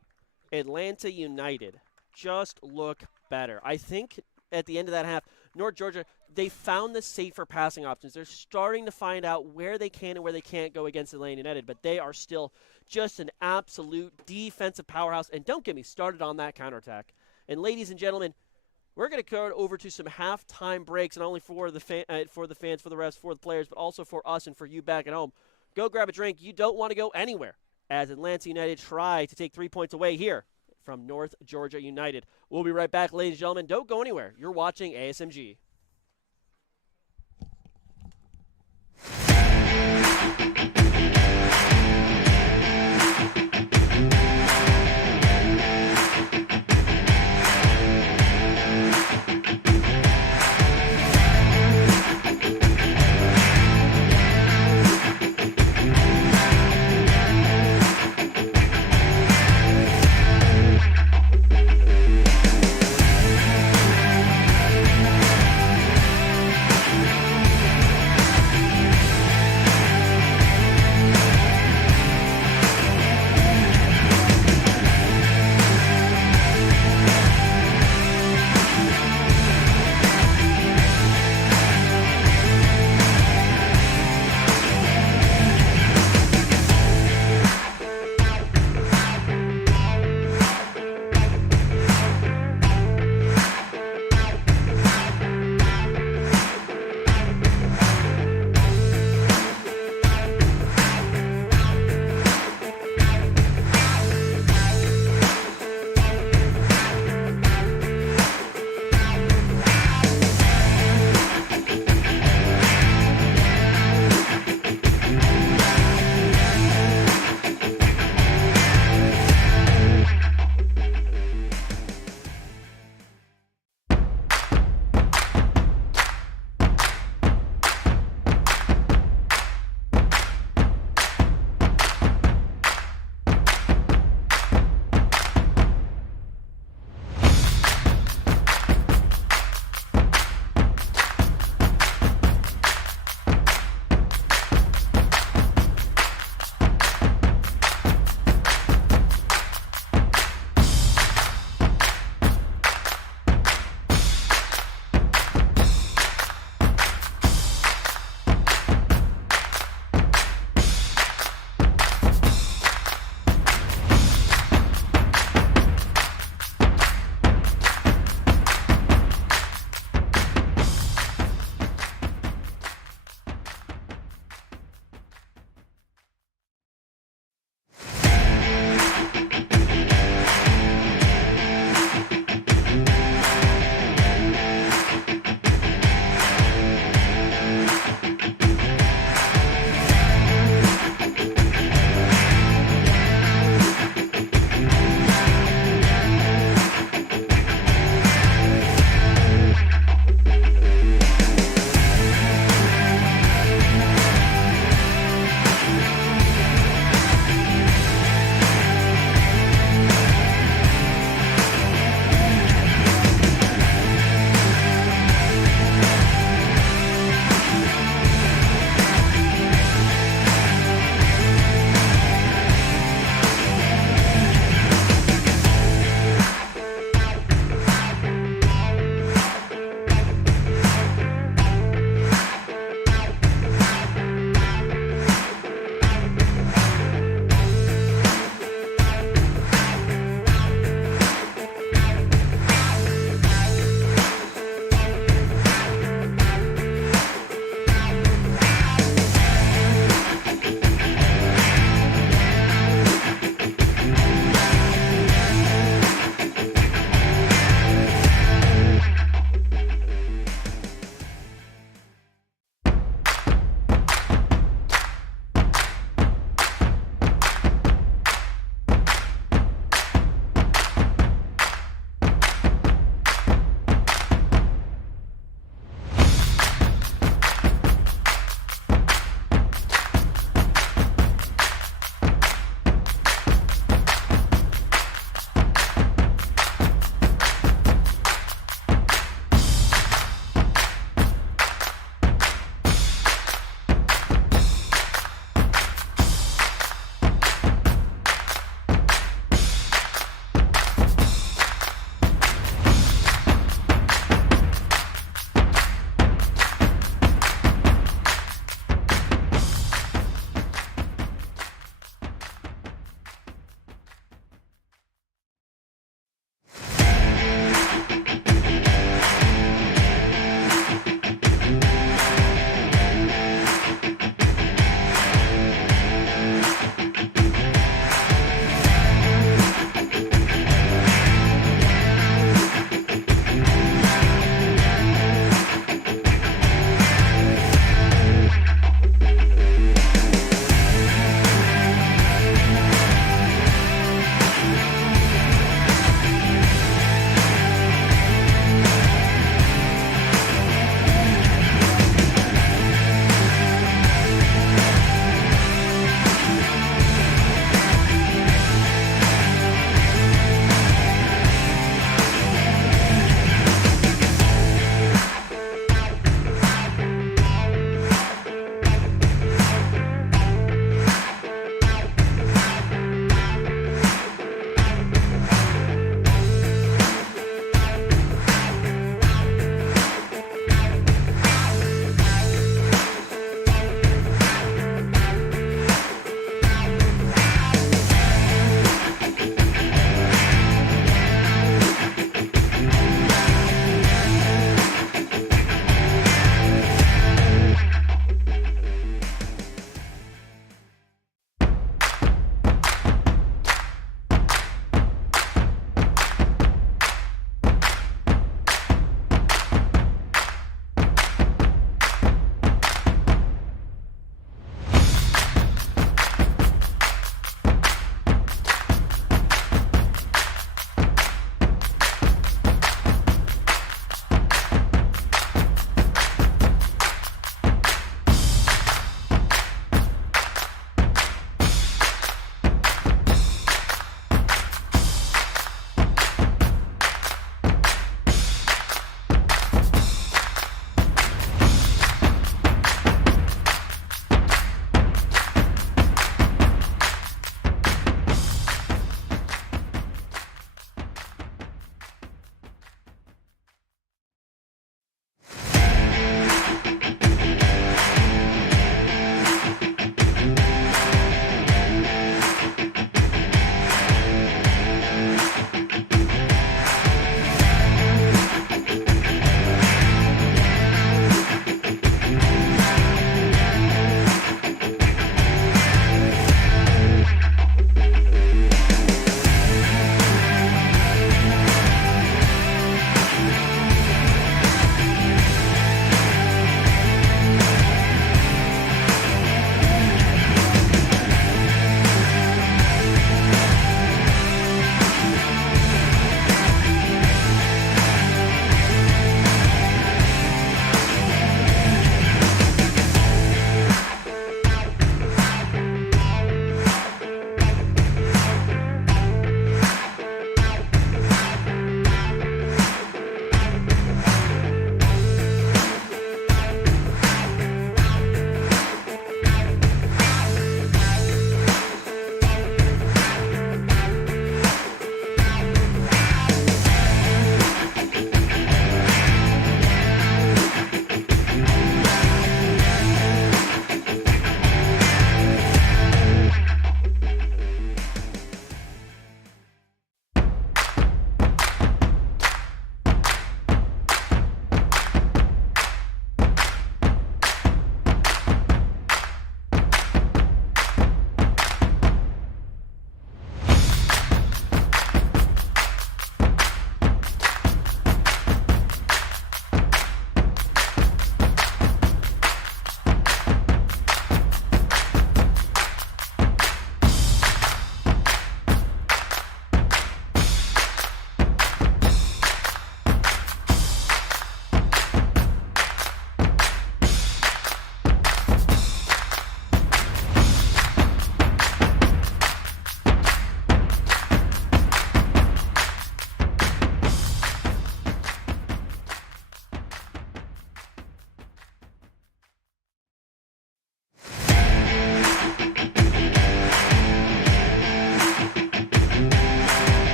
Atlanta United just look better. I think at the end of that half, North Georgia, they found the safer passing options. They're starting to find out where they can and where they can't go against Atlanta United, but they are still just an absolute defensive powerhouse. And don't get me started on that counterattack. And ladies and gentlemen, we're going to go over to some halftime breaks, not only for the fans, for the refs, for the players, but also for us and for you back at home. Go grab a drink. You don't want to go anywhere as Atlanta United try to take 3 points away here from North Georgia United. We'll be right back, ladies and gentlemen. Don't go anywhere. You're watching ASMG.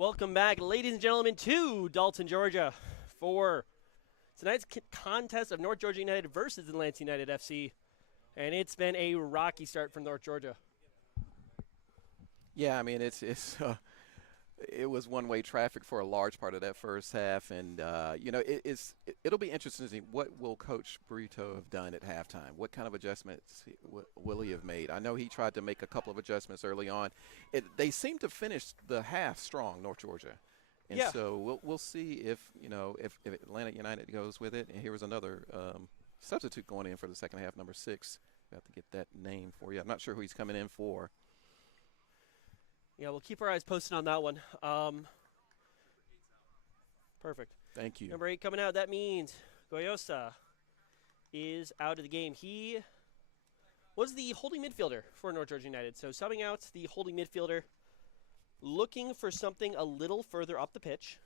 Welcome back, ladies and gentlemen, to Dalton, Georgia, for tonight's contest of North Georgia United versus Atlanta United FC. And it's been a rocky start for North Georgia. Yeah, I mean, it was one-way traffic for a large part of that first half, and it'll be interesting to see what will Coach Brito have done at halftime. What kind of adjustments will he have made? I know he tried to make a couple of adjustments early on. They seem to finish the half strong, North Georgia, and so we'll see if Atlanta United goes with it. And here was another substitute going in for the second half, number 6. We have to get that name for you. I'm not sure who he's coming in for. Yeah, we'll keep our eyes posted on that one. Perfect. Thank you. Number 8 coming out. That means Goyosa is out of the game. He was the holding midfielder for North Georgia United. So subbing out the holding midfielder, looking for something a little further up the pitch.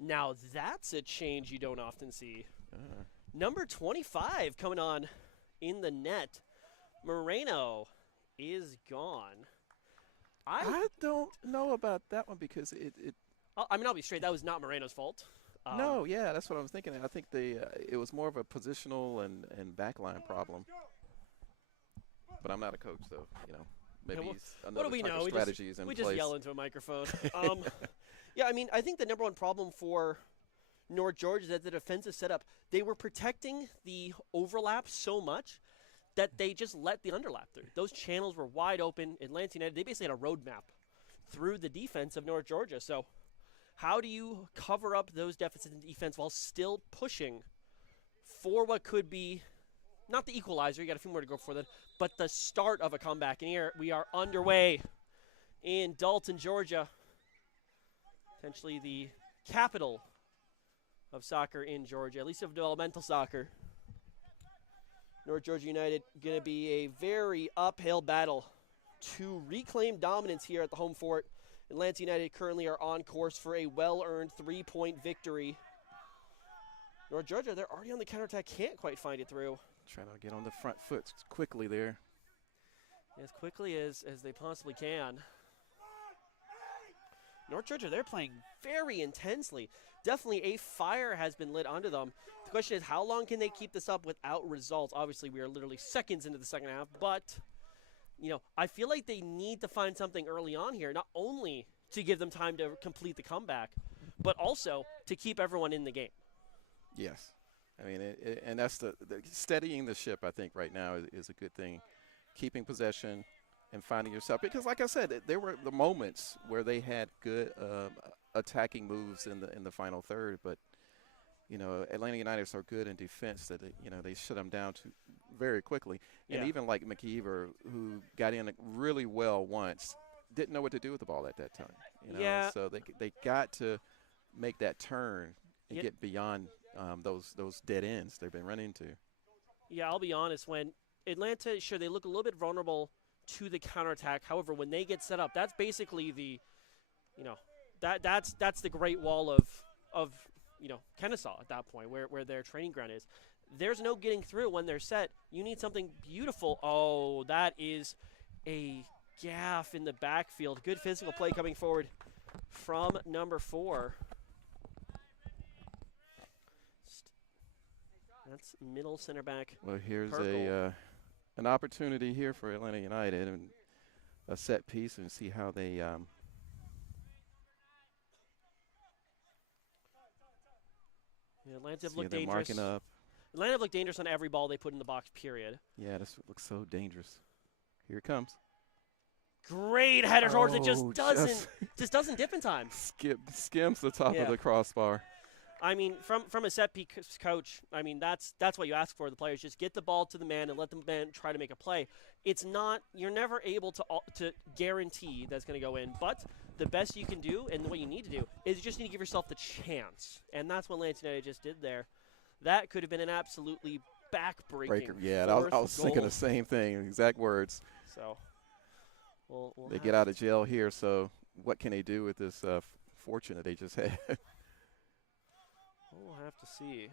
Now that's a change you don't often see. Number 25 coming on in the net. Moreno is gone. I don't know about that one because I'll be straight. That was not Moreno's fault. No, yeah, that's what I was thinking. I think it was more of a positional and backline problem. But I'm not a coach, so maybe he's another type of strategies in place. We just yell into a microphone. Yeah, I mean, I think the number one problem for North Georgia is that the defensive setup, they were protecting the overlap so much that they just let the underlap through. Those channels were wide open. Atlanta United, they basically had a roadmap through the defense of North Georgia. So how do you cover up those deficits in defense while still pushing for what could be not the equalizer, you got a few more to go for that, but the start of a comeback. And here we are underway in Dalton, Georgia, potentially the capital of soccer in Georgia, at least of developmental soccer. North Georgia United going to be a very uphill battle to reclaim dominance here at the home fort. Atlanta United currently are on course for a well-earned 3-point victory. North Georgia, they're already on the counterattack, can't quite find it through. Trying to get on the front foot quickly there. As quickly as they possibly can. North Georgia, they're playing very intensely. Definitely a fire has been lit onto them. The question is, how long can they keep this up without results? Obviously, we are literally seconds into the second half, but I feel like they need to find something early on here, not only to give them time to complete the comeback, but also to keep everyone in the game. Yes. I mean, and that's the steadying the ship, I think, right now is a good thing. Keeping possession and finding yourself. Because, like I said, there were the moments where they had good attacking moves in the final third, but Atlanta United are good in defense that they shut them down very quickly. Yeah. And even like McKeever, who got in really well once, didn't know what to do with the ball at that time. Yeah. So they got to make that turn and get beyond those dead ends they've been running into. Yeah, I'll be honest. When Atlanta, sure, they look a little bit vulnerable to the counterattack. However, when they get set up, that's basically the, that's the great wall of Kennesaw at that point, where their training ground is. There's no getting through when they're set. You need something beautiful. Oh, that is a gaff in the backfield. Good physical play coming forward from number 4. That's middle center back. Well, here's Purple. an opportunity here for Atlanta United and a set piece and see how they Atlanta have looked dangerous. marking up. Atlanta have looked dangerous on every ball they put in the box, period. Yeah, this looks so dangerous. Here it comes. Great header towards it. Just doesn't dip in time. Skims the top of the crossbar. I mean, from a set piece coach, I mean, that's what you ask for the players. Just get the ball to the man and let the man try to make a play. It's not, you're never able to guarantee that's going to go in, but the best you can do and what you need to do is you just need to give yourself the chance. And that's what Atlanta United just did there. That could have been an absolutely back-breaking Yeah, I was thinking the same thing, exact words. So we'll they get out of jail here, so what can they do with this fortune that they just had? We'll have to see.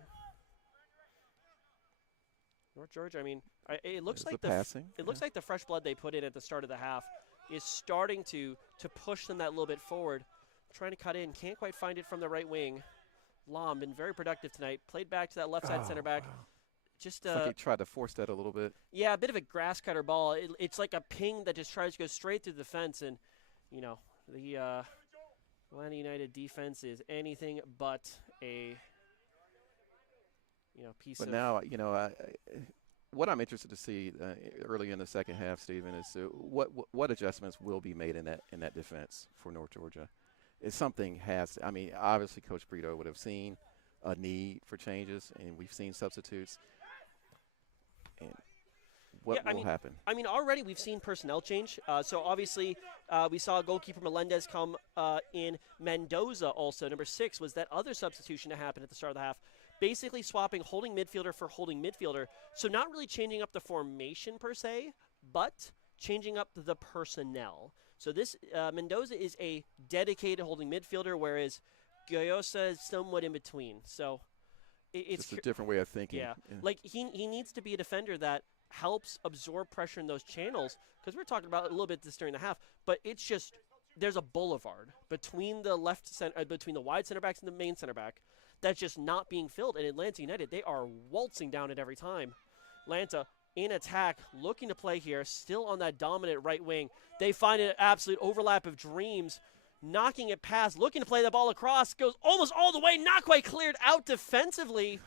North Georgia, I mean, it looks like passing. It looks like the fresh blood they put in at the start of the half is starting to push them that little bit forward. Trying to cut in, can't quite find it from the right wing. Lam been very productive tonight. Played back to that left side center back. Wow. Just It's like he tried to force that a little bit. yeah, a bit of a grass cutter ball. It's like a ping that just tries to go straight through the fence, and you know the Atlanta United defense is anything but a piece But of. now, what I'm interested to see early in the second half, Stephen, is what adjustments will be made in that defense for North Georgia. It's something has. I mean, obviously, Coach Brito would have seen a need for changes, and we've seen substitutes. And what will happen? I mean, already we've seen personnel change. So obviously, we saw goalkeeper Melendez come in. Mendoza also, number 6, was that other substitution to happen at the start of the half. Basically swapping holding midfielder for holding midfielder. So not really changing up the formation per se, but changing up the personnel. So this Mendoza is a dedicated holding midfielder, whereas Goyosa is somewhat in between. So it's just a different way of thinking. Yeah. Like he needs to be a defender that helps absorb pressure in those channels, because we were talking about it a little bit this during the half, but it's just there's a boulevard between the between the wide center backs and the main center back that's just not being filled. And Atlanta United, they are waltzing down it every time. Atlanta in attack, looking to play here, still on that dominant right wing. They find an absolute overlap of dreams, knocking it past, looking to play the ball across, goes almost all the way, not quite cleared out defensively.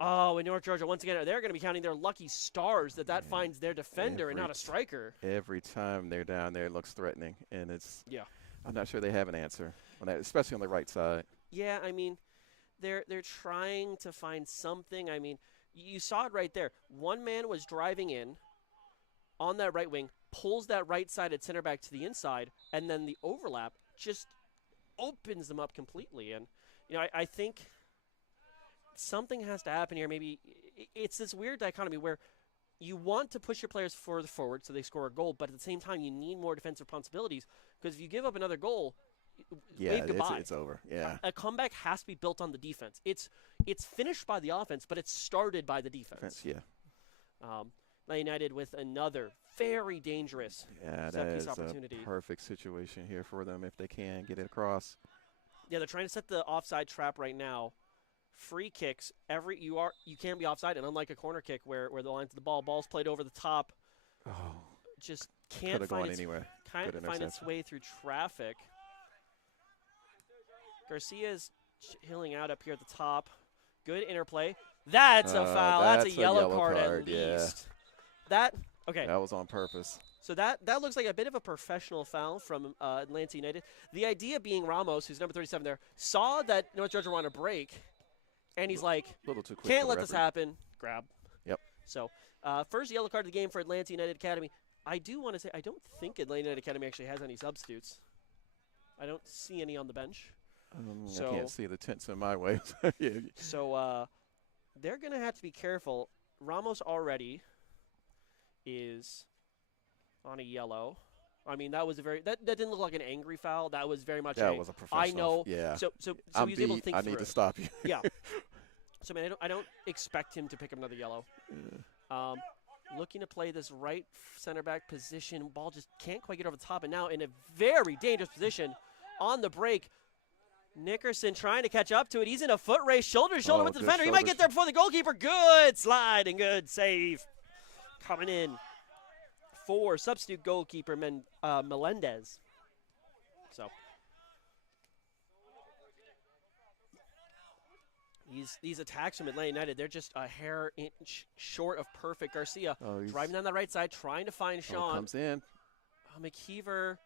Oh, and North Georgia, once again, they're going to be counting their lucky stars that finds their defender and not a striker. Every time they're down there, it looks threatening, and I'm not sure they have an answer on that, especially on the right side. Yeah, I mean, they're trying to find something. I mean, you saw it right there. One man was driving in on that right wing, pulls that right-sided center back to the inside, and then the overlap just opens them up completely. And, I think something has to happen here. Maybe it's this weird dichotomy where you want to push your players further forward so they score a goal, but at the same time you need more defensive responsibilities, because if you give up another goal, wave goodbye. It's over. Yeah, a comeback has to be built on the defense. It's finished by the offense, but it's started by the defense. Yeah. United with another very dangerous set-piece opportunity. A perfect situation here for them if they can get it across. Yeah, they're trying to set the offside trap right now. Free kicks, you can be offside, and unlike a corner kick where the lines of the ball's played over the top, just can't find its way through traffic. Garcia's chilling out up here at the top. Good interplay. That's a foul. That's a yellow card at least. That was on purpose. So that looks like a bit of a professional foul from Atlanta United. The idea being Ramos, who's number 37 there, saw that North Georgia were on a break, and he's like, a little too quick can't let this happen. Grab. Yep. So first yellow card of the game for Atlanta United Academy. I do want to say I don't think Atlanta United Academy actually has any substitutes. I don't see any on the bench. I can't see the tents in my way. So they're going to have to be careful. Ramos already is on a yellow. I mean, that was that didn't look like an angry foul. That was very much was a professional. I know. Yeah. So I'm he was able to think I through need it. to stop you. Yeah. So I don't expect him to pick up another yellow. Looking to play this right center back position. Ball just can't quite get over the top, and now in a very dangerous position on the break. Nickerson trying to catch up to it. He's in a foot race, shoulder to shoulder with the defender. He might get there before the goalkeeper. Good slide and good save. Coming in for substitute goalkeeper Melendez. So these attacks from Atlanta United, they're just a hair inch short of perfect. Garcia driving down that right side, trying to find Sean. Comes in. McKeever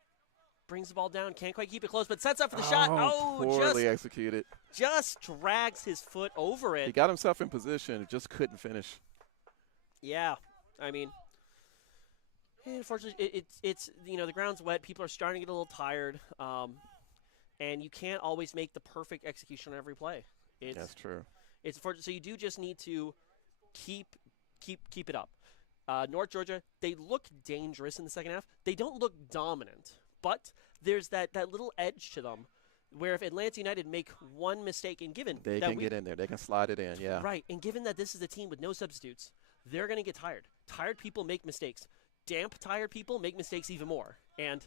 brings the ball down, can't quite keep it close, but sets up for the shot. Poorly executed. Just drags his foot over it. He got himself in position, just couldn't finish. Yeah, I mean, unfortunately, it's the ground's wet. People are starting to get a little tired, and you can't always make the perfect execution on every play. That's true. It's unfortunate. So you do just need to keep it up. North Georgia, they look dangerous in the second half. They don't look dominant. But there's that little edge to them where if Atlanta United make one mistake, and given they that can get in there, they can slide it in, yeah. Right, and given that this is a team with no substitutes, they're going to get tired. Tired people make mistakes. damp, tired people make mistakes even more. And,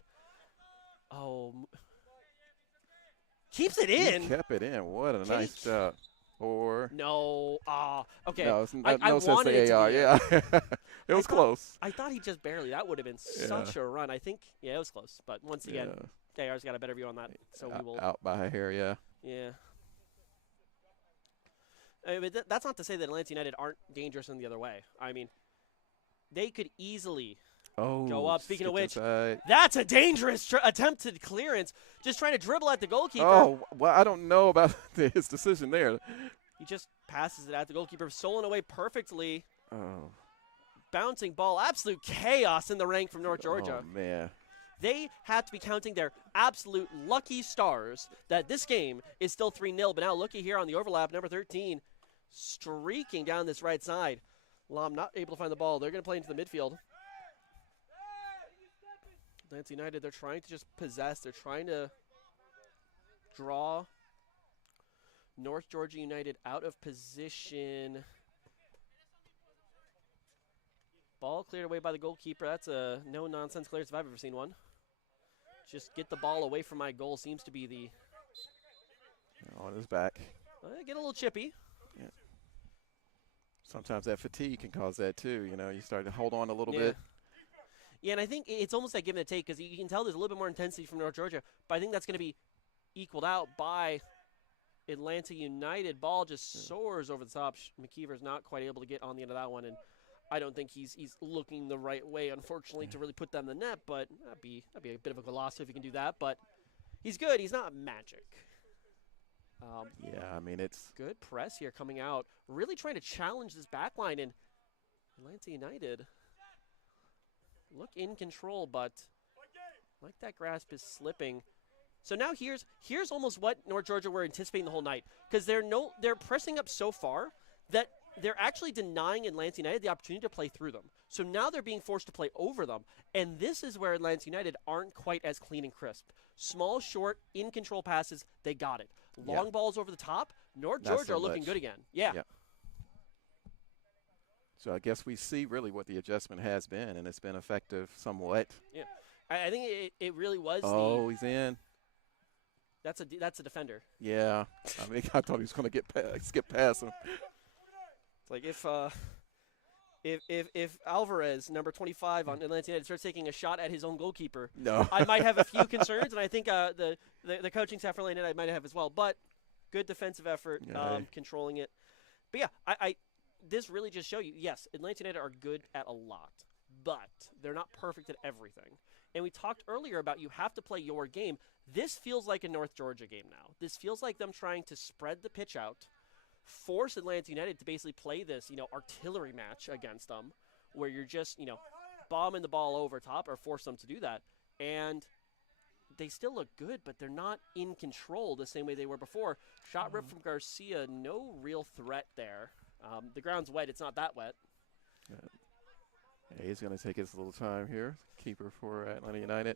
keeps it in. He kept it in. What a nice job. Or no, okay. no, it's I no sense wanted it to to AR. be Yeah, it was close. I thought he just barely. That would have been such a run. I think, yeah, it was close. But once again, AR's got a better view on that, so we will. Out by a hair, yeah. Yeah. I mean, that's not to say that Atlanta United aren't dangerous in the other way. I mean, they could easily go up. Speaking of which, that's a dangerous attempted clearance. Just trying to dribble at the goalkeeper. Oh, well, I don't know about his decision there. He just passes it at the goalkeeper, stolen away perfectly. Oh. Bouncing ball, absolute chaos in the rank from North Georgia. Oh, man. They have to be counting their absolute lucky stars that this game is still 3-0. But now looky here on the overlap, number 13, streaking down this right side. Lam not able to find the ball. They're going to play into the midfield. Atlanta United, they're trying to just possess. They're trying to draw North Georgia United out of position. Ball cleared away by the goalkeeper. That's a no-nonsense clearance if I've ever seen one. Just get the ball away from my goal seems to be the... On his back. Get a little chippy. Yeah. Sometimes that fatigue can cause that too. You know, you start to hold on a little bit. Yeah, and I think it's almost like give and take because you can tell there's a little bit more intensity from North Georgia, but I think that's going to be equaled out by Atlanta United. Ball just soars over the top. McKeever's not quite able to get on the end of that one, and I don't think he's looking the right way, unfortunately, to really put that in the net, but that'd be a bit of a golazo if he can do that, but he's good. He's not magic. Yeah, I mean, it's good press here coming out, really trying to challenge this back line, and Atlanta United look in control, but like that grasp is slipping. So now here's almost what North Georgia were anticipating the whole night, because they're pressing up so far that they're actually denying Atlanta United the opportunity to play through them. So now they're being forced to play over them, and this is where Atlanta United aren't quite as clean and crisp. Small, short, in-control passes, they got it. Long balls over the top, North Georgia are looking good again. Yeah. So I guess we see really what the adjustment has been, and it's been effective somewhat. Yeah. I think it really was. He's in. That's a defender. Yeah. I mean, I thought he was going to skip past him. It's like if Alvarez, number 25 on Atlanta United, starts taking a shot at his own goalkeeper, I might have a few concerns, and I think the coaching staff for Atlanta United might have as well. But good defensive effort, controlling it. But yeah, this really just show you, yes, Atlanta United are good at a lot, but they're not perfect at everything. And we talked earlier about you have to play your game. This feels like a North Georgia game now. This feels like them trying to spread the pitch out, force Atlanta United to basically play this, artillery match against them, where you're just, bombing the ball over top or force them to do that. And they still look good, but they're not in control the same way they were before. Shot rip from Garcia, no real threat there. The ground's wet. It's not that wet. Yeah, he's going to take his little time here. Keeper for Atlanta United.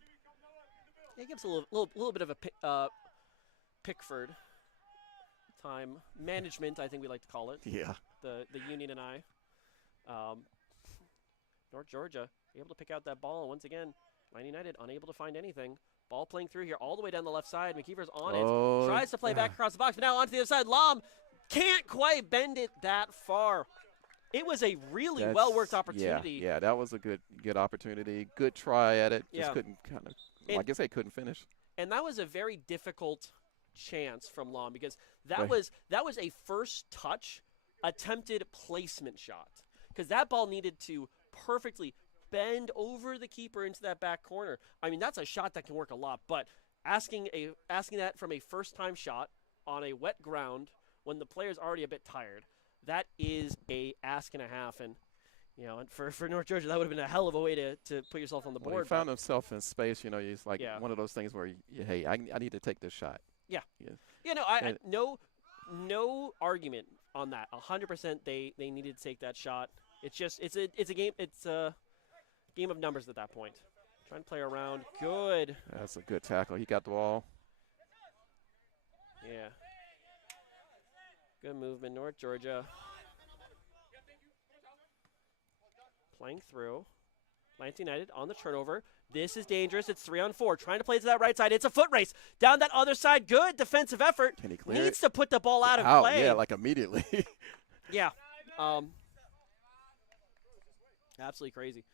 Yeah, he gives a little bit of a Pickford time management, I think we like to call it. Yeah. The Union and I. North Georgia able to pick out that ball, and once again, Atlanta United unable to find anything. Ball playing through here all the way down the left side. McKeever's on it. Tries to play back across the box, but now onto the other side. Lam can't quite bend it that far. It was a really well-worked opportunity. Yeah, that was a good opportunity. Good try at it. Just couldn't I guess they couldn't finish. And that was a very difficult chance from Lam because that was a first touch attempted placement shot, because that ball needed to perfectly bend over the keeper into that back corner. I mean, that's a shot that can work a lot, but asking that from a first-time shot on a wet ground when the player's already a bit tired, that is a ask and a half. And and for North Georgia, that would have been a hell of a way to put yourself on the board. Well, he found himself in space. It's like one of those things where, hey, I need to take this shot. Yeah. No argument on that. 100% they needed to take that shot. It's just it's a game of numbers at that point. Trying to play around. Good. That's a good tackle. He got the ball. Yeah. Good movement, North Georgia. Playing through. Atlanta United on the turnover. This is dangerous. It's 3-on-4. Trying to play to that right side. It's a foot race. Down that other side. Good defensive effort. Can he clear Needs it? to put the ball out of play. Yeah, like immediately. Yeah. Absolutely crazy.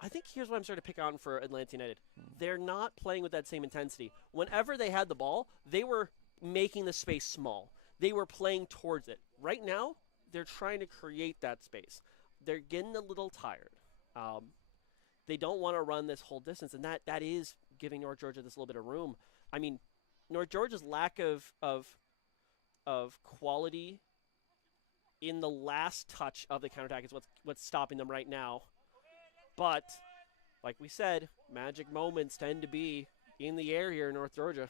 I think here's what I'm starting to pick on for Atlanta United. They're not playing with that same intensity. Whenever they had the ball, they were making the space small. They were playing towards it. Right now, they're trying to create that space. They're getting a little tired. They don't want to run this whole distance, and that is giving North Georgia this little bit of room. I mean, North Georgia's lack of quality in the last touch of the counterattack is what's stopping them right now. But, like we said, magic moments tend to be in the air here in North Georgia.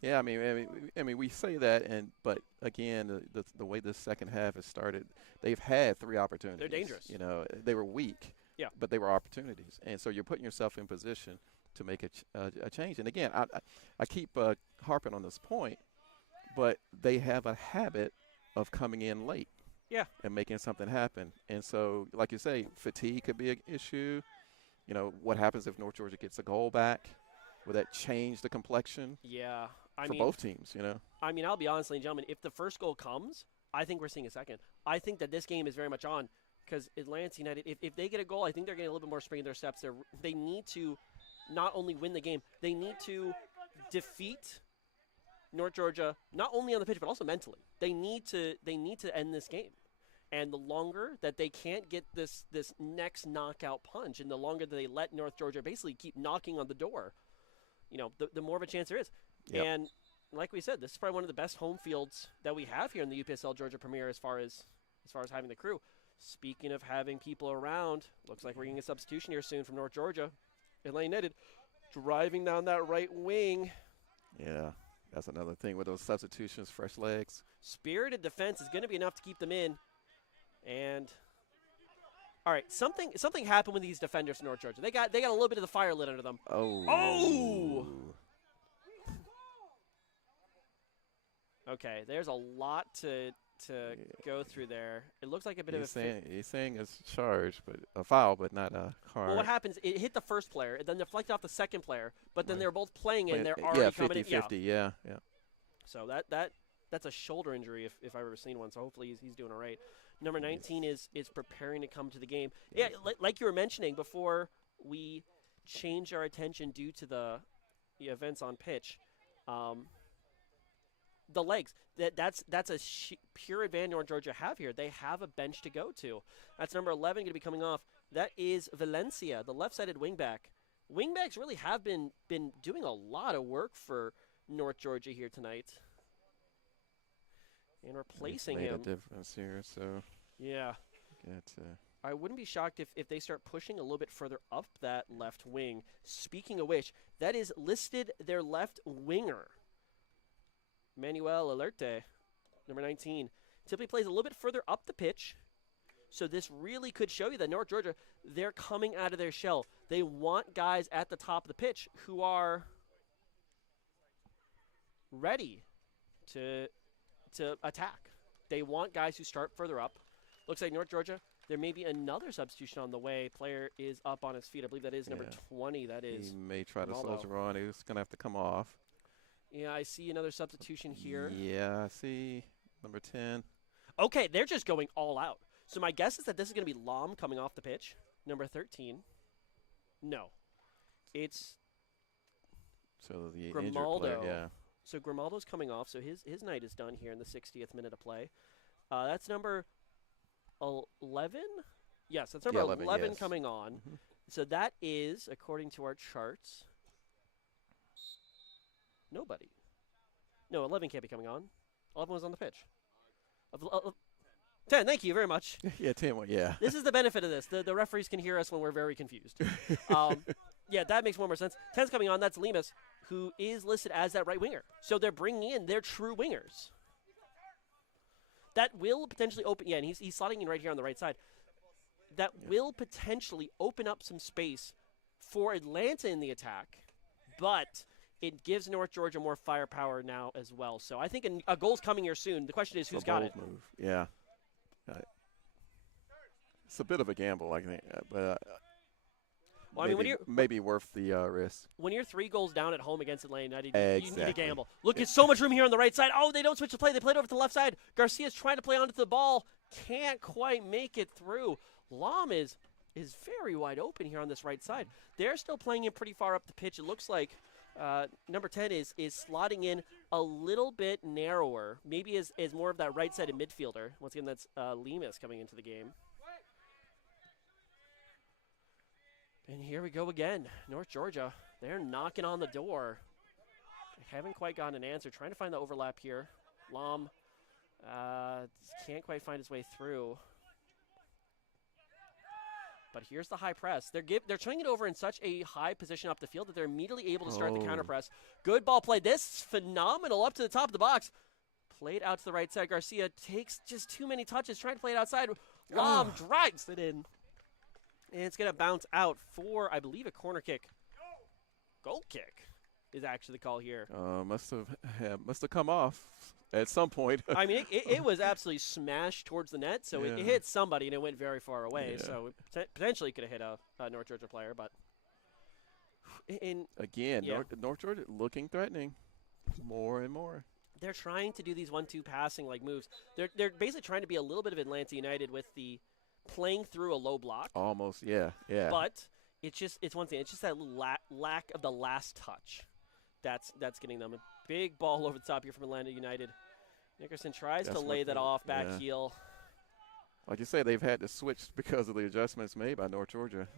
Yeah, I mean, we say that, but again, the way this second half has started, they've had 3 opportunities. They're dangerous. You know, they were weak. Yeah. But they were opportunities, and so you're putting yourself in position to make a change. And again, I keep harping on this point, but they have a habit of coming in late. Yeah. And making something happen. And so, like you say, fatigue could be an issue. You know, what happens if North Georgia gets a goal back? Will that change the complexion? Yeah. For both teams, you know? I mean, I'll be honest, ladies and gentlemen, if the first goal comes, I think we're seeing a second. I think that this game is very much on because Atlanta United, if they get a goal, I think they're getting a little bit more spring in their steps. They need to not only win the game, they need to defeat North Georgia, not only on the pitch, but also mentally. They need to end this game. And the longer that they can't get this next knockout punch, and the longer that they let North Georgia basically keep knocking on the door, you know, the more of a chance there is. Yep. And like we said, this is probably one of the best home fields that we have here in the UPSL Georgia Premier as far as having the crew. Speaking of having people around, looks like we're getting a substitution here soon from North Georgia. Atlanta United driving down that right wing. Yeah, that's another thing with those substitutions, fresh legs. Spirited defense is going to be enough to keep them in. And all right, something happened with these defenders in North Georgia. They got a little bit of the fire lit under them. Oh. Okay, there's a lot to go through there. It looks like a bit of a he's saying it's charged, but a foul, but not a card. Well, what happens? It hit the first player, and then deflected off the second player. But then they're both playing, and they're already coming in. 50-50, yeah. So that's a shoulder injury if I've ever seen one. So hopefully he's doing all right. Number 19 is preparing to come to the game. Yeah, like you were mentioning before we change our attention due to the events on pitch. The legs. That's a pure advantage North Georgia have here. They have a bench to go to. That's number 11 going to be coming off. That is Valencia, the left-sided wingback. Wingbacks really have been doing a lot of work for North Georgia here tonight. And replacing him. Made a difference here, so yeah. I wouldn't be shocked if they start pushing a little bit further up that left wing. Speaking of which, that is listed their left winger. Manuel Alerte, number 19. Typically plays a little bit further up the pitch. So this really could show you that North Georgia, they're coming out of their shell. They want guys at the top of the pitch who are ready to attack. They want guys who start further up. Looks like North Georgia, there may be another substitution on the way. Player is up on his feet. I believe that is number 20. That is. He may try to Ronaldo. soldier on. He's going to have to come off. Yeah, I see another substitution here. Yeah, I see number 10. Okay, they're just going all out. So my guess is that this is going to be Lam coming off the pitch. Number 13. No. It's So the Grimaldo. injured player, yeah. So Grimaldo's coming off, so his night is done here in the 60th minute of play. That's number 11? Yes, that's number 11 yes. coming on. Mm-hmm. So that is, according to our charts, nobody. No, 11 can't be coming on. 11 was on the pitch. 10, thank you very much. Yeah, 10, yeah. This is the benefit of this. The referees can hear us when we're very confused. Yeah, that makes more sense. 10's coming on. That's Lemus, who is listed as that right winger. So they're bringing in their true wingers. That will potentially open, and he's slotting in right here on the right side. That will potentially open up some space for Atlanta in the attack, but it gives North Georgia more firepower now as well. So I think a goal's coming here soon. The question is, who's got it? Move. Yeah. It's a bit of a gamble, I think, but Well, I mean, maybe worth the risk. when you're 3 goals down at home against Atlanta United, you need to gamble. Look, it's so much room here on the right side. Oh, they don't switch the play. They played over to the left side. Garcia's trying to play onto the ball. Can't quite make it through. Lam is very wide open here on this right side. They're still playing him pretty far up the pitch. It looks like number 10 is slotting in a little bit narrower, maybe as more of that right-sided midfielder. Once again, that's Lemus coming into the game. And here we go again. North Georgia, they're knocking on the door. They haven't quite gotten an answer. Trying to find the overlap here. Lam can't quite find his way through. But here's the high press. They're turning it over in such a high position up the field that they're immediately able to start the counter press. Good ball play. This is phenomenal up to the top of the box. Played out to the right side. Garcia takes just too many touches trying to play it outside. Lam drives it in. And it's going to bounce out for, I believe, a corner kick. Goal kick is actually the call here. Must have come off at some point. I mean, it was absolutely smashed towards the net, so it hit somebody, and it went very far away. Yeah. So it potentially could have hit a North Georgia player. But Again, yeah. North Georgia looking threatening more and more. They're trying to do these 1-2 passing like moves. They're basically trying to be a little bit of Atlanta United with the playing through a low block. Almost, yeah. But it's one thing. It's just that little lack of the last touch that's getting them. A big ball over the top here from Atlanta United. Nickerson tries to lay that off back heel. Like you say, they've had to switch because of the adjustments made by North Georgia,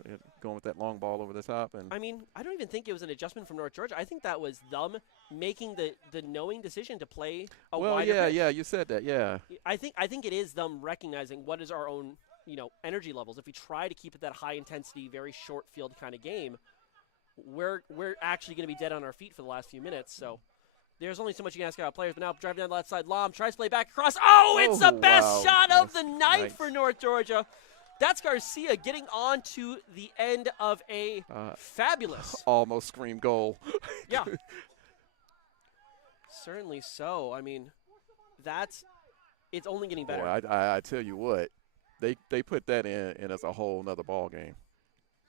going with that long ball over the top. And I mean, I don't even think it was an adjustment from North Georgia. I think that was them making the knowing decision to play a wider pitch. Yeah, you said that, yeah. I think it is them recognizing what is our own, energy levels. If we try to keep it that high intensity, very short field kind of game, we're actually going to be dead on our feet for the last few minutes. So there's only so much you can ask about players. But now driving down the left side, Lam tries to play back across. Oh, it's the best shot of the night for North Georgia. That's Garcia getting on to the end of a fabulous. Almost scream goal. Yeah. Certainly so. I mean, it's only getting better. Boy, I tell you what, they put that in and it's a whole nother ball game.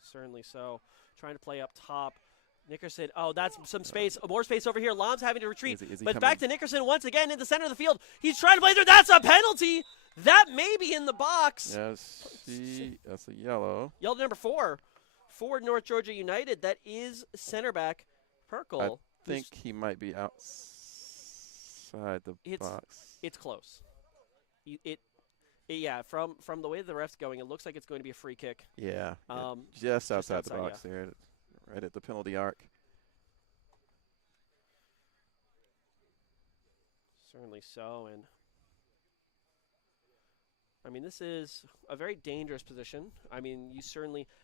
Certainly so. Trying to play up top. Nickerson, that's some space, more space over here. Lam's having to retreat, but back to Nickerson once again in the center of the field. He's trying to play through. That's a penalty. That may be in the box. Yes, that's a yellow. Yellow number 4 for North Georgia United. That is center back Perkle. I think he might be outside the box. It's close. Yeah, from the way the ref's going, it looks like it's going to be a free kick. Yeah, just outside the box there, right at the penalty arc. Certainly so, and I mean, this is a very dangerous position. I mean,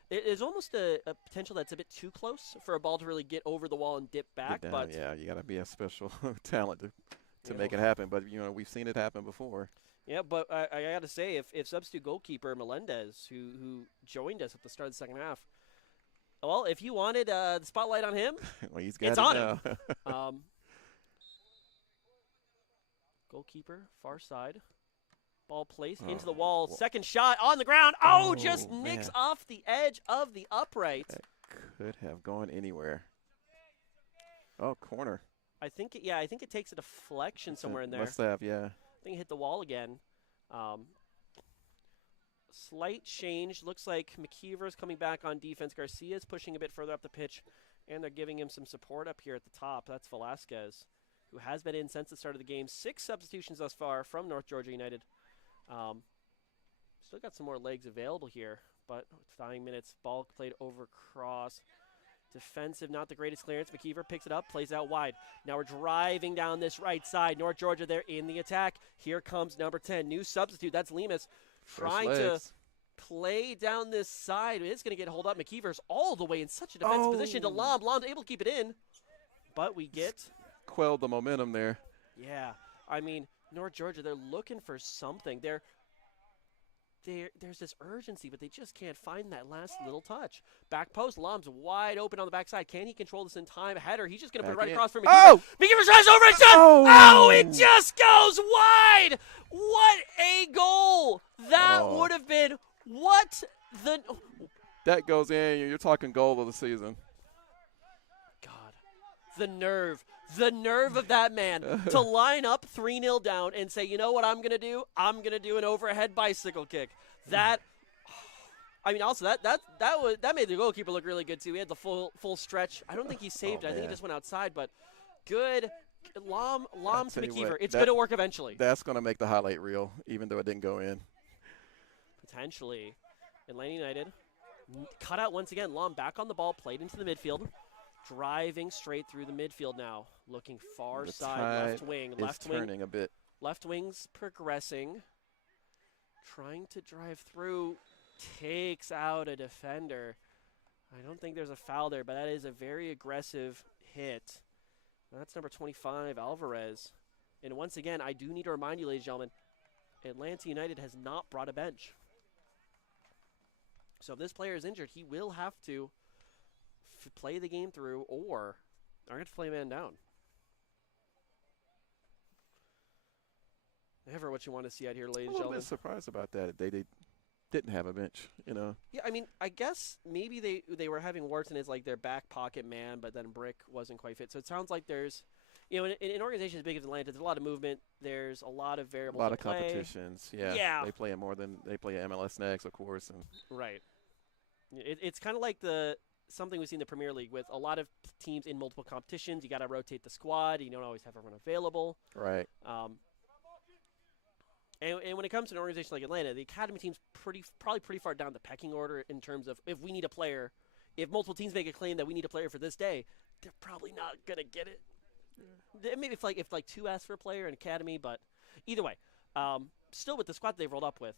there's almost a potential that's a bit too close for a ball to really get over the wall and dip back. But yeah, you got to be a special talent to make it happen. But we've seen it happen before. Yeah, but I got to say, if substitute goalkeeper Melendez, who joined us at the start of the second half, well, if you wanted the spotlight on him, well, it's on him. Goalkeeper, far side. Ball placed into the wall. Second shot on the ground. Just nicks off the edge of the upright. That could have gone anywhere. Oh, corner. I think it takes a deflection somewhere in there. Must have, yeah. I think it hit the wall again. Slight change. Looks like McKeever's coming back on defense. Garcia's pushing a bit further up the pitch, and they're giving him some support up here at the top. That's Velasquez, who has been in since the start of the game. 6 substitutions thus far from North Georgia United. Still got some more legs available here, but dying minutes. Ball played over cross. Defensive, not the greatest clearance. McKeever picks it up, plays out wide. Now we're driving down this right side. North Georgia, they're in the attack. Here comes number 10, new substitute. That's Lemus trying to play down this side. It's going to get hold up. McKeever's all the way in such a defensive position to Lam. Lam's able to keep it in, but we get quelled the momentum there. Yeah, I mean, North Georgia, they're looking for something. There's this urgency, but they just can't find that last little touch. Back post, Lam's wide open on the backside. Can he control this in time? Header, he's just going to put it right across for McKeever. McKeever tries over and shot. It just goes wide. What a goal. That would have been that goes in, you're talking goal of the season. God, the nerve of that man to line up 3-0 down and say, you know what I'm gonna do? I'm gonna do an overhead bicycle kick. That, I mean, also that made the goalkeeper look really good too. He had the full stretch. I don't think he saved it. I think he just went outside, but good. Lom to McKeever. It's going to work eventually. That's going to make the highlight reel, even though it didn't go in. Potentially. Atlanta United cut out once again. Lom back on the ball, played into the midfield. Driving straight through the midfield now. Looking far side, left wing. Turning a bit. Left wing's progressing. Trying to drive through. Takes out a defender. I don't think there's a foul there, but that is a very aggressive hit. That's number 25, Alvarez. And once again, I do need to remind you, ladies and gentlemen, Atlanta United has not brought a bench. So if this player is injured, he will have to play the game through, or they're going to have to play a man down. Never what you want to see out here, ladies and gentlemen. I'm a little bit surprised about that. They didn't have a bench, you know. Yeah, I mean, I guess maybe they were having Wharton as like their back pocket man, but then Brick wasn't quite fit. So it sounds like there's, you know, in an organization as big as Atlanta, there's a lot of movement. There's a lot of variables. A lot of play. competitions. Yeah. They play more than they play MLS next, of course. And right. It's kind of like something we see in the Premier League with a lot of teams in multiple competitions. You got to rotate the squad. You don't always have everyone available. Right. And when it comes to an organization like Atlanta, the academy team's probably pretty far down the pecking order in terms of if we need a player, if multiple teams make a claim that we need a player for this day, they're probably not gonna get it. Yeah. Maybe if two ask for a player in academy, but either way, still with the squad they've rolled up with,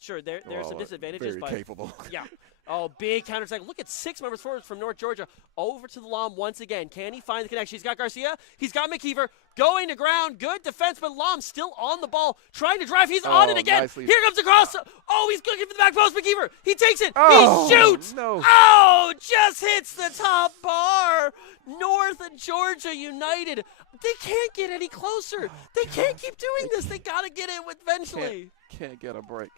sure there's some disadvantages, very but capable. Yeah. Oh, big counterattack. Look at 6 members forward from North Georgia over to the Lom once again. Can he find the connection? He's got Garcia. He's got McKeever going to ground. Good defense, but Lom still on the ball, trying to drive. He's on it again. Nicely. Here comes the cross. Oh, he's looking for the back post. McKeever. He takes it. Oh, he shoots. No. Oh, just hits the top bar. North Georgia United. They can't get any closer. They can't keep doing this. They got to get it eventually. Can't get a break.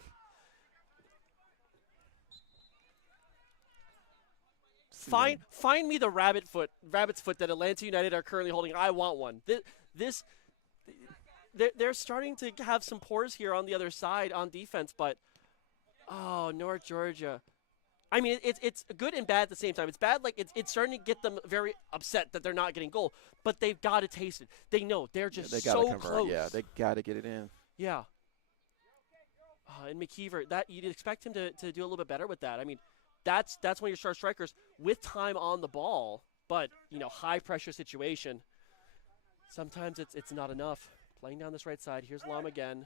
Find me the rabbit's foot that Atlanta United are currently holding. I want one. They're starting to have some pores here on the other side on defense, but North Georgia. I mean, it's good and bad at the same time. It's bad, like it's starting to get them very upset that they're not getting goal, but they've got to taste it. They know they're just they gotta so convert. close. Yeah, they got to get it in. Yeah. And McKeever, that you'd expect him to do a little bit better with that. I mean. That's one of your star strikers with time on the ball, but high pressure situation. Sometimes it's not enough. Playing down this right side. Here's Lom again.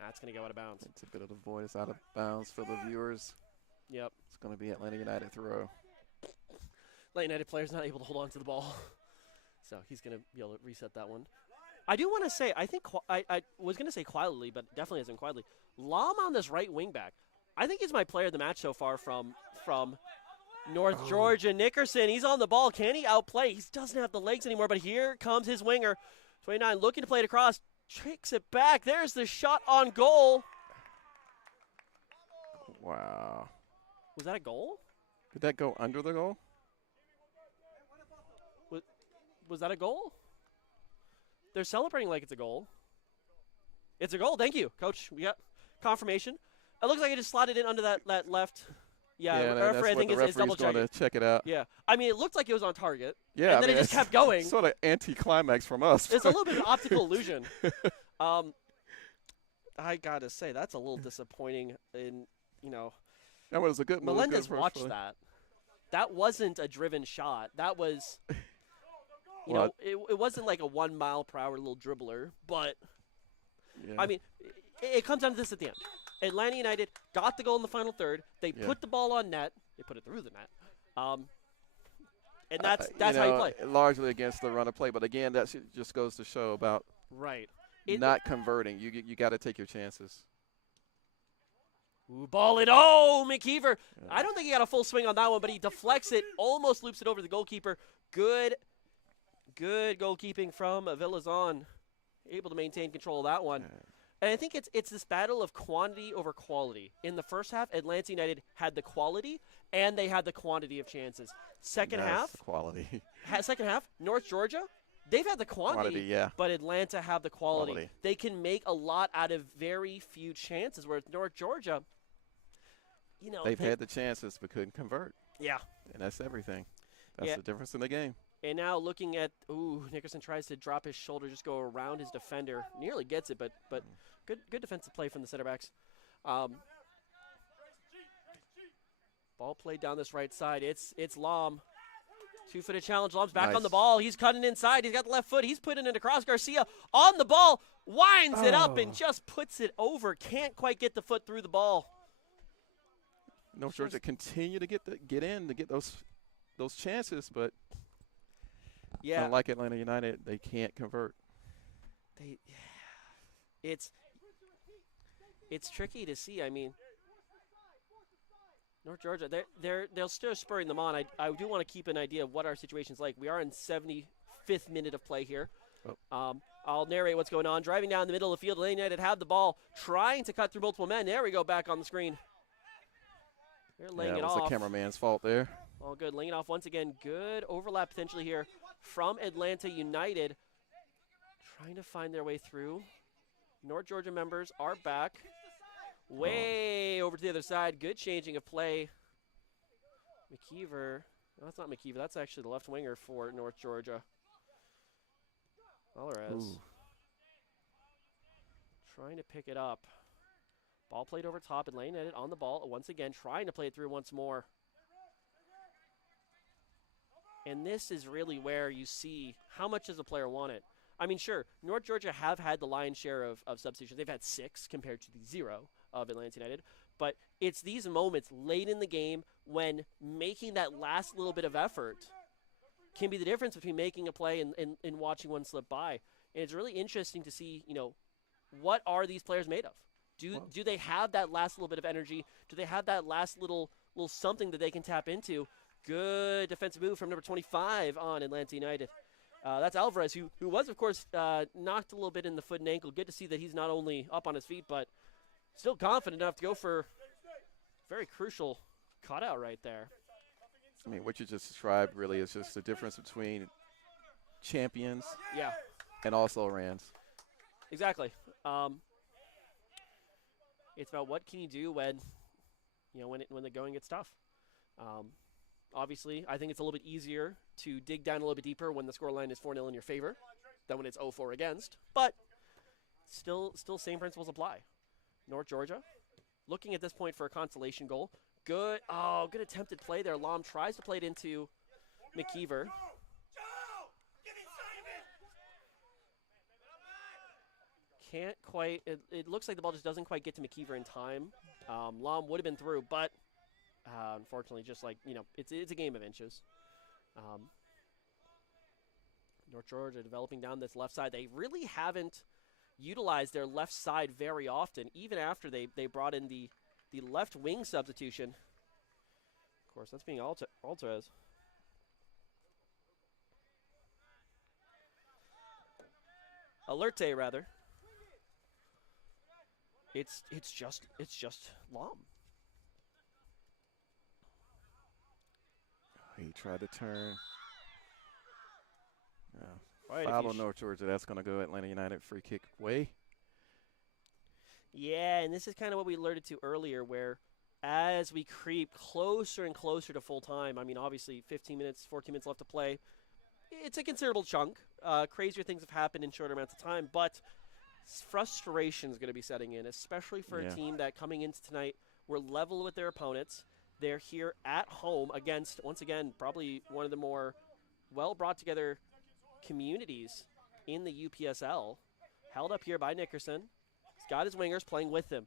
That's gonna go out of bounds. It's a bit of the voice out of bounds for the viewers. Yep. It's gonna be Atlanta United throw. Atlanta United player's not able to hold on to the ball, so he's gonna be able to reset that one. I do want to say I think I was gonna say quietly, but definitely isn't quietly. Lom on this right wing back. I think he's my player of the match so far from North Georgia. Nickerson, he's on the ball. Can he outplay? He doesn't have the legs anymore, but here comes his winger. 29 looking to play it across. Tricks it back. There's the shot on goal. Wow. Was that a goal? Did that go under the goal? Was that a goal? They're celebrating like it's a goal. It's a goal. Thank you, Coach. We got confirmation. It looks like it just slotted in under that left. Yeah, that's referee, I think the is double referee's going checking. to check it out. Yeah, I mean, it looked like it was on target. Yeah, and then it just kept going. Sort of anticlimax from us. It's a little bit of an optical illusion. I gotta say that's a little disappointing. That was a good move. Melendez watched that. That wasn't a driven shot. That was, it wasn't like a 1 mile per hour little dribbler. But yeah. I mean, it comes down to this at the end. Atlanta United got the goal in the final third. They put the ball on net. They put it through the net. And that's how you play. Largely against the run of play. But, again, that just goes to show about not converting. You got to take your chances. Ooh, ball it. Oh, McKeever. Yeah. I don't think he got a full swing on that one, but he deflects it, almost loops it over the goalkeeper. Good goalkeeping from Villazon. Able to maintain control of that one. And I think it's this battle of quantity over quality. In the first half, Atlanta United had the quality and they had the quantity of chances. Second half, quality. second half, North Georgia, they've had the quantity, yeah. but Atlanta have the quality. They can make a lot out of very few chances. Whereas North Georgia, they've had the chances but couldn't convert. Yeah, and that's everything. That's the difference in the game. And now looking at, Nickerson tries to drop his shoulder, just go around his defender. Nearly gets it, but good defensive play from the center backs. Ball played down this right side. It's Lom. 2-footed challenge. Lom's back on the ball. He's cutting inside. He's got the left foot. He's putting it across. Garcia on the ball. Winds it up and just puts it over. Can't quite get the foot through the ball. North Georgia continue to get in to get those chances, but kind of like Atlanta United, they can't convert. It's tricky to see. I mean, North Georgia, they're still spurring them on. I do want to keep an idea of what our situation's like. We are in 75th minute of play here. I'll narrate what's going on. Driving down the middle of the field, Atlanta United have the ball, trying to cut through multiple men. There we go, back on the screen. They're laying it off. It was the cameraman's fault there. All good. Laying it off once again. Good overlap potentially here from Atlanta United. Trying to find their way through. North Georgia members are back. Way over to the other side. Good changing of play. McKeever. No, that's not McKeever. That's actually the left winger for North Georgia. Alvarez. Trying to pick it up. Ball played over top. Atlanta United on the ball once again. Trying to play it through once more. And this is really where you see how much does a player want it. I mean, sure, North Georgia have had the lion's share of substitutions. They've had 6 compared to the 0 of Atlanta United. But it's these moments late in the game when making that last little bit of effort can be the difference between making a play and watching one slip by. And it's really interesting to see, what are these players made of? Do they have that last little bit of energy? Do they have that last little something that they can tap into? Good defensive move from number 25 on Atlanta United. That's Alvarez, who was, of course, knocked a little bit in the foot and ankle. Good to see that he's not only up on his feet, but still confident enough to go for very crucial cutout right there. I mean, what you just described really is just the difference between champions and also Rans. Exactly. It's about what can you do when the going gets tough. Obviously, I think it's a little bit easier to dig down a little bit deeper when the scoreline is 4-0 in your favor than when it's 0-4 against. But still same principles apply. North Georgia looking at this point for a consolation goal. Good attempted play there. Lom tries to play it into McKeever. Can't quite. It looks like the ball just doesn't quite get to McKeever in time. Lom would have been through, but unfortunately, just like, it's a game of inches. North Georgia developing down this left side. They really haven't utilized their left side very often, even after they brought in the left wing substitution. Of course, that's being Alvarez. Alerte, rather. It's just Lom. He tried to turn. Right, foul on North Georgia. That's going to go Atlanta United free kick way. Yeah, and this is kind of what we alerted to earlier, where as we creep closer and closer to full time, I mean, obviously 15 minutes, 14 minutes left to play. It's a considerable chunk. Crazier things have happened in shorter amounts of time, but frustration is going to be setting in, especially for a team that coming into tonight were level with their opponents. They're here at home against, once again, probably one of the more well-brought-together communities in the UPSL. Held up here by Nickerson. He's got his wingers playing with him.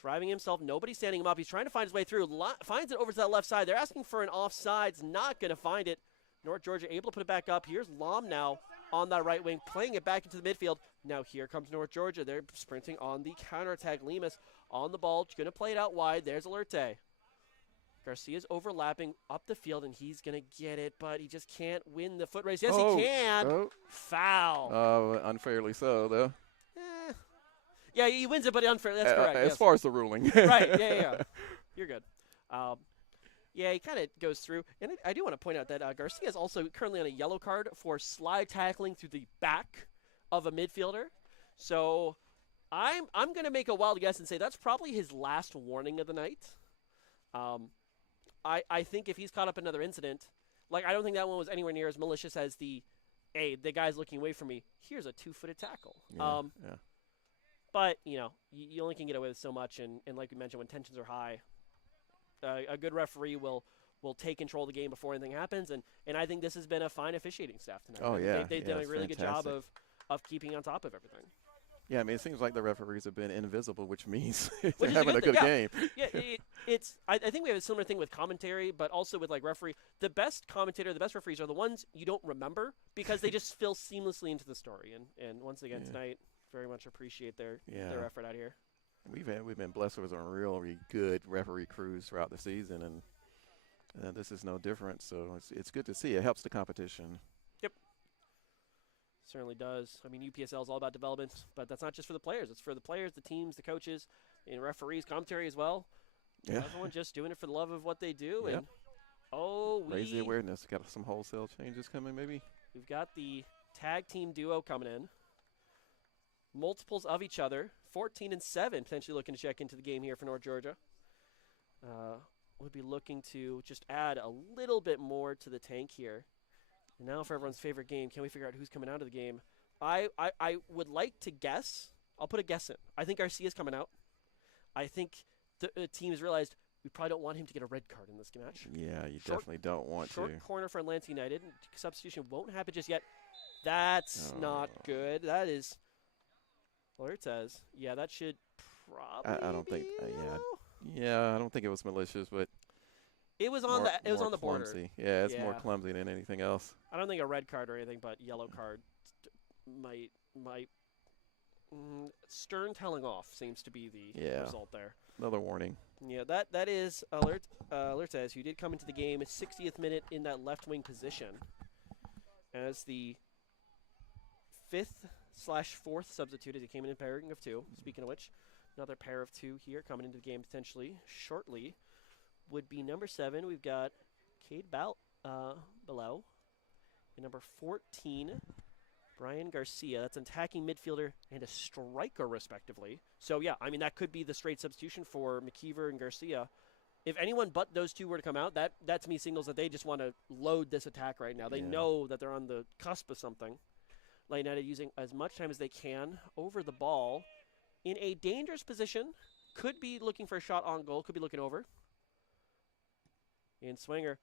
Driving himself, nobody standing him up. He's trying to find his way through. Finds it over to that left side. They're asking for an offsides. Not going to find it. North Georgia able to put it back up. Here's Lom now on that right wing, playing it back into the midfield. Now here comes North Georgia. They're sprinting on the counterattack. Lemus on the ball. Going to play it out wide. There's Alerte. Garcia's overlapping up the field, and he's going to get it, but he just can't win the foot race. Yes, he can. Foul. Unfairly so, though. Yeah, he wins it, but unfair. That's correct. As yes. far as the ruling. Right. Yeah. You're good. Yeah, he kind of goes through. And I do want to point out that Garcia is also currently on a yellow card for slide tackling through the back of a midfielder. So I'm going to make a wild guess and say that's probably his last warning of the night. I think if he's caught up in another incident, like I don't think that one was anywhere near as malicious as the guy's looking away from me. Here's a 2-footed tackle. Yeah. But, you only can get away with so much. And like we mentioned, when tensions are high, a good referee will take control of the game before anything happens. And I think this has been a fine officiating staff tonight. Oh, yeah. They've done a really good job of keeping on top of everything. Yeah, I mean, it seems like the referees have been invisible, which means they're having a good game. Yeah, I think we have a similar thing with commentary, but also with, like, referee. The best commentator, the best referees are the ones you don't remember because they just fill seamlessly into the story. And once again tonight, very much appreciate their effort out here. We've been blessed with some really good referee crews throughout the season, and this is no different. So it's good to see. It helps the competition. Yep, certainly does. I mean, UPSL is all about development, but that's not just for the players. It's for the players, the teams, the coaches, and referees, commentary as well. Yeah, everyone just doing it for the love of what they do. Yep. And raise the awareness. Got some wholesale changes coming, maybe. We've got the tag team duo coming in. Multiples of each other, 14 and 7, potentially looking to check into the game here for North Georgia. Would be looking to just add a little bit more to the tank here. And now for everyone's favorite game, can we figure out who's coming out of the game? I would like to guess. I'll put a guess in. I think Garcia's coming out. I think the team has realized we probably don't want him to get a red card in this match. Yeah, you definitely don't want to. Short corner for Atlanta United. Substitution won't happen just yet. That's not good. That is... Alertez. Yeah, that should probably. I don't think. I don't think it was malicious, but it was on the border. Yeah, it's more clumsy than anything else. I don't think a red card or anything, but yellow card might. Stern telling off seems to be the result there. Another warning. Yeah, that is Alertez, who did come into the game at 60th minute in that left wing position as the 5th/4th substitute as he came in pairing of 2. Speaking of which, another pair of 2 here coming into the game potentially shortly would be number 7. We've got Cade below. And number 14, Brian Garcia. That's an attacking midfielder and a striker, respectively. So, yeah, I mean, that could be the straight substitution for McKeever and Garcia. If anyone but those 2 were to come out, that to me signals that they just want to load this attack right now. They know that they're on the cusp of something. United using as much time as they can over the ball in a dangerous position. Could be looking for a shot on goal. Could be looking over. And Swinger.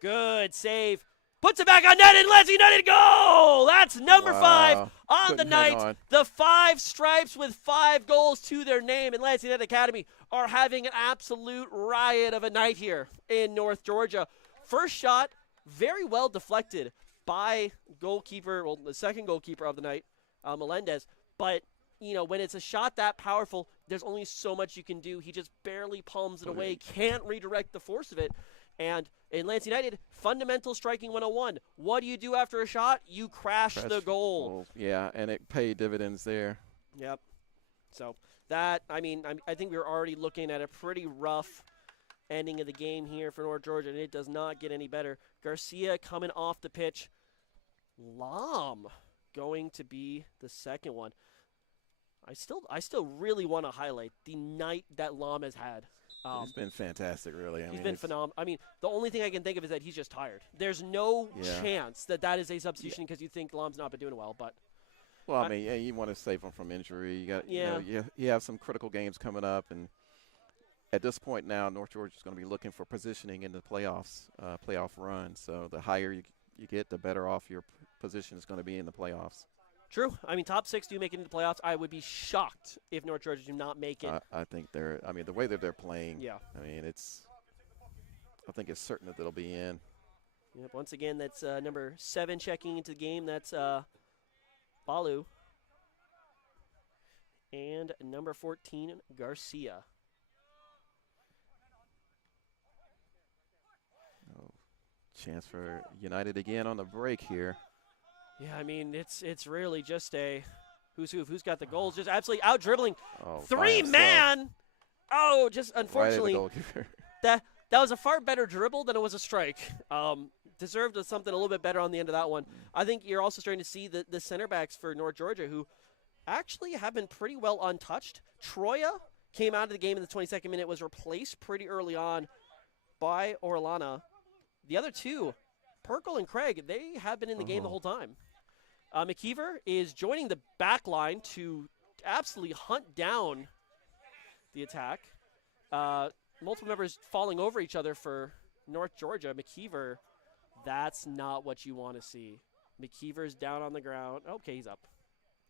Good save. Puts it back on net and Lansing United goal! That's number 5 on the night. The 5 stripes with 5 goals to their name. And Lansing United Academy are having an absolute riot of a night here in North Georgia. First shot, very well deflected by the second goalkeeper of the night, Melendez. But, when it's a shot that powerful, there's only so much you can do. He just barely palms it away, can't redirect the force of it. And in Lansing United, fundamental striking 101. What do you do after a shot? You crash the goal. Yeah, and it paid dividends there. Yep. So that, I think we were already looking at a pretty rough ending of the game here for North Georgia, and it does not get any better. Garcia coming off the pitch. Lam going to be the second one. I still really want to highlight the night that Lam has had. He's been fantastic, really. He's been phenomenal. The only thing I can think of is that he's just tired. There's no chance that is a substitution because you think Lam's not been doing well. But you want to save him from injury. You got you have some critical games coming up, and at this point now, North Georgia is going to be looking for positioning in the playoffs, playoff run. So the higher you get, the better off your position is going to be in the playoffs. True. Top 6 do make it into the playoffs. I would be shocked if North Georgia do not make it. I think the way that they're playing. Yeah. I think it's certain that they'll be in. Yep. Once again, that's number 7 checking into the game. That's Balu. And number 14, Garcia. Chance for United again on the break here. Yeah, it's really just a Who's who? Who's got the goals? Just absolutely out dribbling. Oh, Three-man. Oh, just unfortunately, right at the goalkeeper. that was a far better dribble than it was a strike. Deserved something a little bit better on the end of that one. I think you're also starting to see the center backs for North Georgia who actually have been pretty well untouched. Troya came out of the game in the 22nd minute, was replaced pretty early on by Orellana. The other two, Perkle and Craig, they have been in the game the whole time. McKeever is joining the back line to absolutely hunt down the attack. Multiple members falling over each other for North Georgia. McKeever, that's not what you want to see. McKeever's down on the ground. Okay, he's up.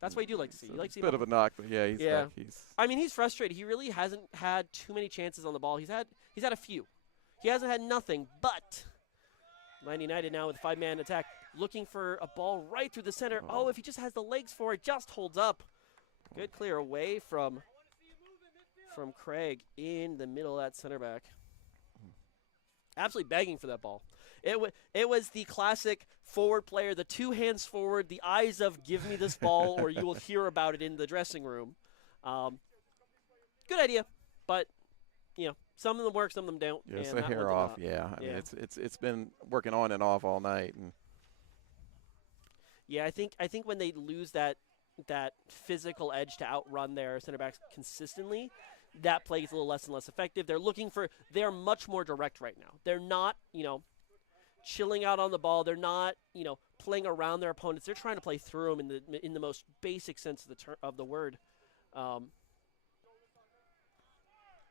That's what you do like to see. You like to see a bit of a knock, but yeah, he's back. I mean, he's frustrated. He really hasn't had too many chances on the ball. He's had a few. He hasn't had nothing, but Land United now with a 5-man attack, looking for a ball right through the center. Oh, if he just has the legs for it, just holds up. Good clear away from Craig in the middle of that center back. Absolutely begging for that ball. It was the classic forward player, the two hands forward, the eyes of give me this ball or you will hear about it in the dressing room. Good idea, but some of them work, some of them don't. Yeah, it's a hair off. Yeah, I mean, it's been working on and off all night. And yeah, I think when they lose that physical edge to outrun their center backs consistently, that play gets a little less and less effective. They're much more direct right now. They're not, chilling out on the ball. They're not, playing around their opponents. They're trying to play through them in the most basic sense of the word.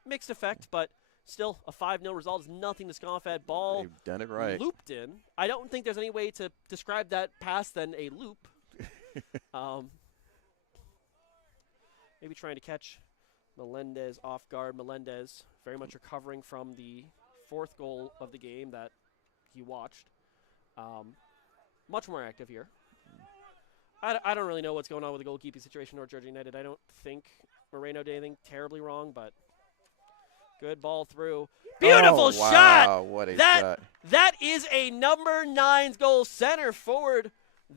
Mixed effect, but still a 5-0 result is nothing to scoff at. Ball they've done it right. Looped in. I don't think there's any way to describe that pass than a loop. Maybe trying to catch Melendez off guard. Melendez very much recovering from the 4th goal of the game that he watched. Much more active here. I don't really know what's going on with the goalkeeping situation North Georgia United. I don't think Moreno did anything terribly wrong, but good ball through. Beautiful shot! What a shot. That is a number 9's goal, center forward.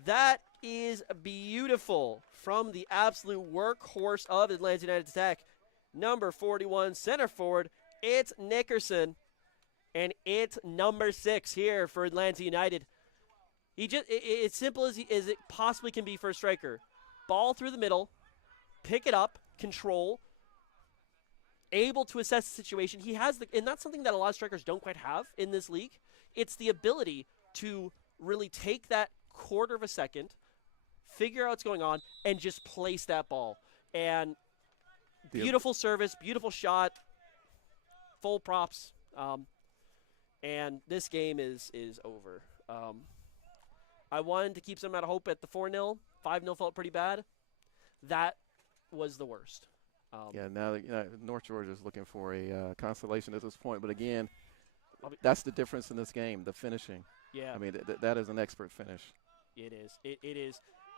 That is beautiful from the absolute workhorse of Atlanta United's attack. Number 41, center forward. It's Nickerson, and it's number 6 here for Atlanta United. It's simple as it possibly can be for a striker. Ball through the middle, pick it up, control, able to assess the situation. He has and that's something that a lot of strikers don't quite have in this league. It's the ability to really take that quarter of a second, figure out what's going on, and just place that ball. And beautiful service, beautiful shot, full props. And this game is over. I wanted to keep some amount of hope at the 4-0. 5-0 felt pretty bad. That was the worst. Now North Georgia is looking for a consolation at this point. But again, that's the difference in this game, the finishing. Yeah. I mean, that is an expert finish. It is.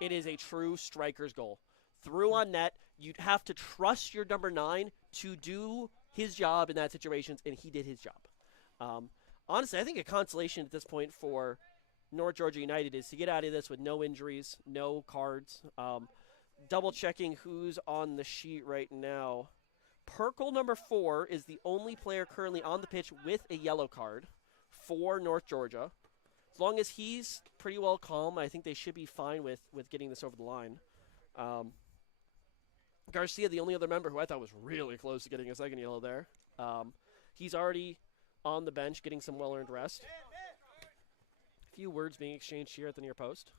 It is a true striker's goal. Through on net, you'd have to trust your number 9 to do his job in that situation, and he did his job. Honestly, I think a consolation at this point for North Georgia United is to get out of this with no injuries, no cards. Double-checking who's on the sheet right now. Perkle, number 4, is the only player currently on the pitch with a yellow card for North Georgia. As long as he's pretty well calm, I think they should be fine with getting this over the line. Garcia, the only other member who I thought was really close to getting a second yellow there. He's already on the bench getting some well-earned rest. A few words being exchanged here at the near post,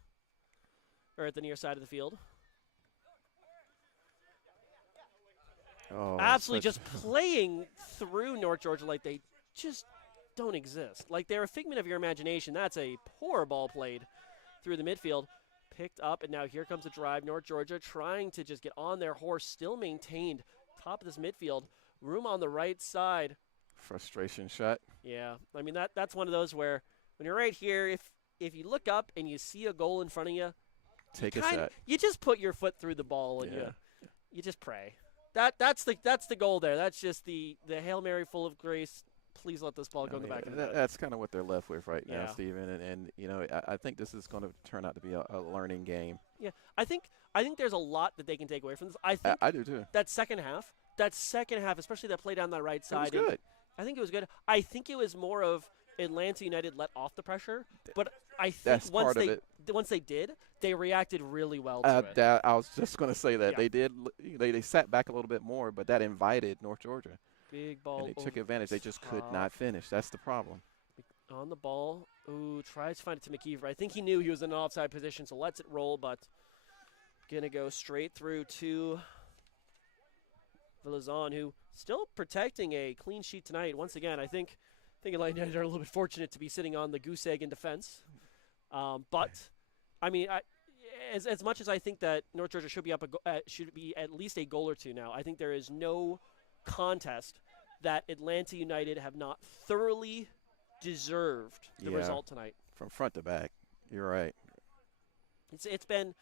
or at the near side of the field. Absolutely just playing through North Georgia like they just don't exist. Like they're a figment of your imagination. That's a poor ball played through the midfield. Picked up, and now here comes a drive. North Georgia trying to just get on their horse, still maintained top of this midfield. Room on the right side. Frustration shot. Yeah, I mean, that's one of those where when you're right here, if you look up and you see a goal in front of you, take a shot. You just put your foot through the ball and you just pray. That's the goal there. That's just the Hail Mary full of grace please let this ball go in the back of the net. That's kind of what they're left with right now, Yeah. Steven. And you know, I think this is going to turn out to be a learning game. Yeah, I think there's a lot that they can take away from this. I think I do too. that second half, especially that play down that right side. It was good. I think it was good. I think it was more of Atlanta United let off the pressure, but I think That's part of it. once they did, they reacted really well to it. I was just going to say that Yeah. they sat back a little bit more, but that invited North Georgia. Big ball. And they took over advantage. the They just could top. not finish. That's the problem. On the ball. Ooh, tries to find it to McKeever. I think he knew he was in an offside position, so lets it roll, but going to go straight through to Villazon, who still protecting a clean sheet tonight. Once again, I think Atlanta United are a little bit fortunate to be sitting on the goose egg in defense. But, I mean, as much as I think that North Georgia should be should be at least a goal or two now, I think there is no contest that Atlanta United have not thoroughly deserved the Yeah. result tonight. From front to back. You're right. It's been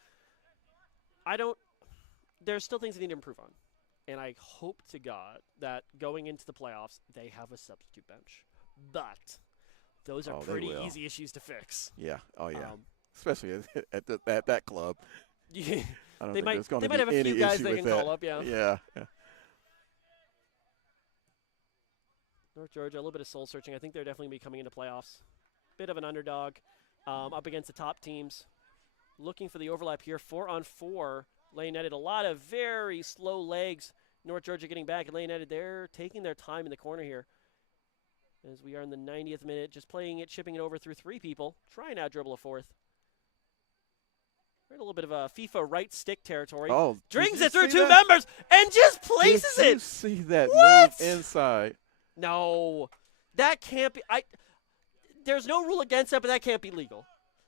there's still things they need to improve on. And I hope to God that going into the playoffs they have a substitute bench. But those are Oh, they pretty will. easy issues to fix. Yeah. Oh, yeah. Um, Especially at that club. yeah, I don't they think might there's going to be have a any few guys issue they with can that. call up, yeah. Yeah. North Georgia, a little bit of soul searching. I think they're definitely going to be coming into playoffs. Bit of an underdog up against the top teams. Looking for the overlap here. 4-on-4. Lane United, a lot of very slow legs. North Georgia getting back. And Lane United, they're taking their time in the corner here. As we are in the 90th minute, just playing it, shipping it over through three people. Trying to dribble a fourth. We're in a little bit of a FIFA right stick territory. Oh, Drings did you it through see two that? members and just places Did you it. see that What? move inside? No, that can't be. There's no rule against that, but that can't be legal.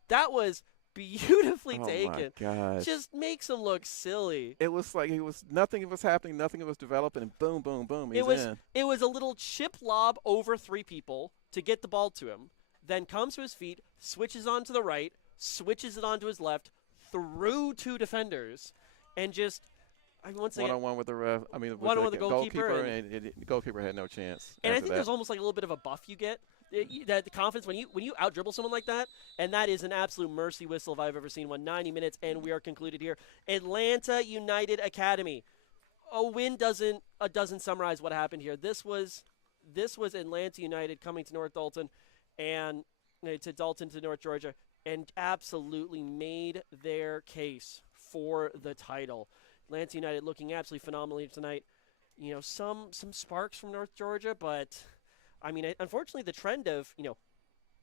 That was beautifully Oh taken. my gosh! Just makes him look silly. It was like nothing was happening, nothing was developing, and boom, boom, boom, he's in. It was a little chip lob over three people to get the ball to him. Then comes to his feet, switches on to the right, switches it on to his left, through two defenders, and just. Once again, One-on-one with the ref. I mean, with one-on-one with the goalkeeper, and the goalkeeper had no chance. And I after think that. there's almost like a little bit of a buff you get. That the confidence when you out dribble someone like that, and that is an absolute mercy whistle if I've ever seen one. 90 minutes, and we are concluded here. Atlanta United Academy. A win doesn't summarize what happened here. This was Atlanta United coming to North Dalton, and to North Georgia, and absolutely made their case for the title. Atlanta United looking absolutely phenomenally tonight. You know, some sparks from North Georgia, but I mean, unfortunately, the trend of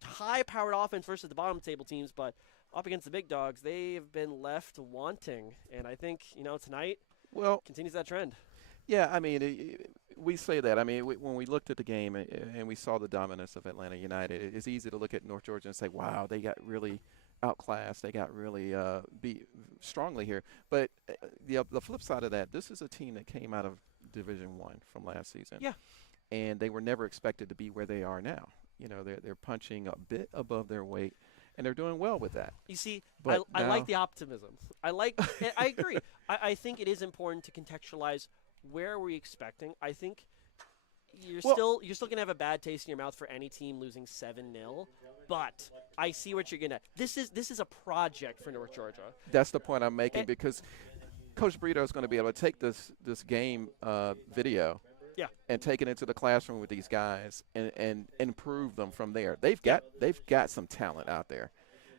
high-powered offense versus the bottom table teams, but up against the big dogs, they've been left wanting. And I think tonight, continues that trend. Yeah, I mean, we say that. I mean, when we looked at the game and we saw the dominance of Atlanta United, it's easy to look at North Georgia and say, "Wow, they got really outclassed. They got really beat strongly here." But the flip side of that, this is a team that came out of Division I from last season. Yeah. And they were never expected to be where they are now. You know, they're punching a bit above their weight, and they're doing well with that. You see, But I now- like the optimism. I agree. I think it is important to contextualize where we're expecting. I think you're still gonna have a bad taste in your mouth for any team losing 7-0. But I see what you're getting at. This is a project for North Georgia. That's the point I'm making, because Coach Brito is going to be able to take this game video and take it into the classroom with these guys and improve them from there. They've got some talent out there.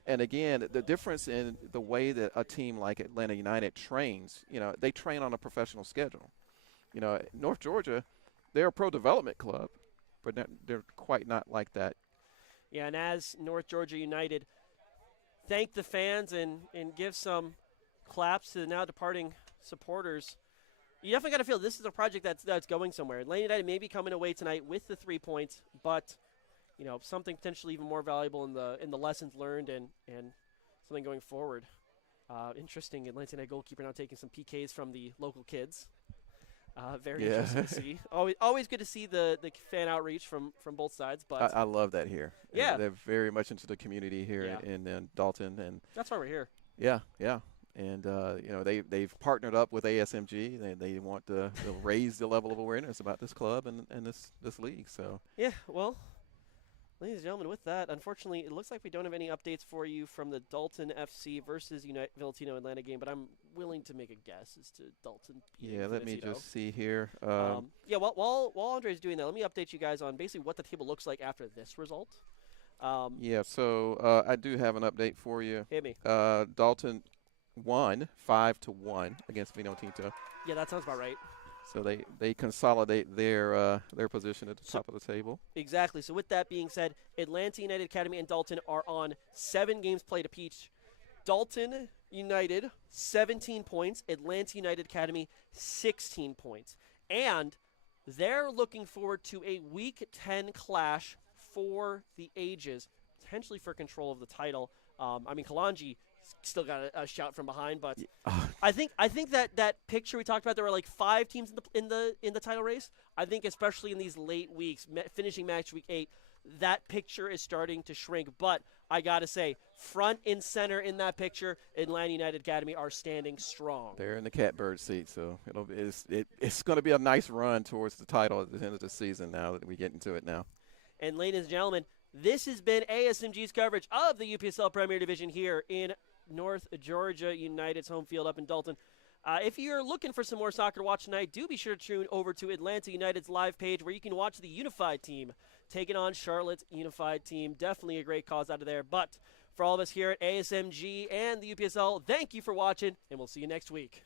And again, the difference in the way that a team like Atlanta United trains, they train on a professional schedule. North Georgia, they're a pro development club, but they're quite not like that. Yeah, and as North Georgia United thank the fans and give some claps to the now departing supporters, you definitely got to feel this is a project that's going somewhere. Atlanta United may be coming away tonight with the 3 points, but something potentially even more valuable in the lessons learned and something going forward. Interesting, Atlanta United goalkeeper now taking some PKs from the local kids. Very interesting to see. Always good to see the fan outreach from both sides. But I love that here. Yeah. They're very much into the community here in Dalton, and that's why we're here. Yeah. And they've partnered up with ASMG. They want to raise the level of awareness about this club and this league. So Yeah, well, ladies and gentlemen, with that, unfortunately, it looks like we don't have any updates for you from the Dalton FC versus Valentino Atlanta game, but I'm willing to make a guess as to Dalton beating let me Finicito. just see here. While Andre's doing that, let me update you guys on basically what the table looks like after this result. So I do have an update for you. Hit me. Dalton won 5-1 against Vino Tinto. Yeah, that sounds about right. So they consolidate their position at the top of the table. Exactly. So with that being said, Atlanta United Academy and Dalton are on 7 games played apiece. Dalton United, 17 points. Atlanta United Academy, 16 points. And they're looking forward to a Week 10 clash for the ages, potentially for control of the title. Kalanji still got a shout from behind, but I think that picture we talked about, there were like 5 teams in the title race. I think especially in these late weeks, finishing match week 8, that picture is starting to shrink. But I gotta say, front and center in that picture, Atlanta United Academy are standing strong. They're in the catbird seat, so it's going to be a nice run towards the title at the end of the season. Now that we get into it now. And ladies and gentlemen, this has been ASMG's coverage of the UPSL Premier Division here in North Georgia United's home field up in Dalton. If you're looking for some more soccer to watch tonight, do be sure to tune over to Atlanta United's live page where you can watch the Unified team taking on Charlotte's Unified team. Definitely a great cause out of there. But for all of us here at ASMG and the UPSL, thank you for watching, and we'll see you next week.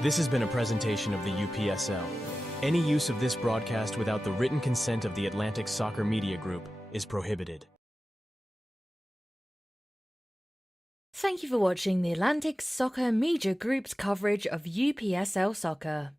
This has been a presentation of the UPSL. Any use of this broadcast without the written consent of the Atlantic Soccer Media Group is prohibited. Thank you for watching the Atlantic Soccer Media Group's coverage of UPSL Soccer.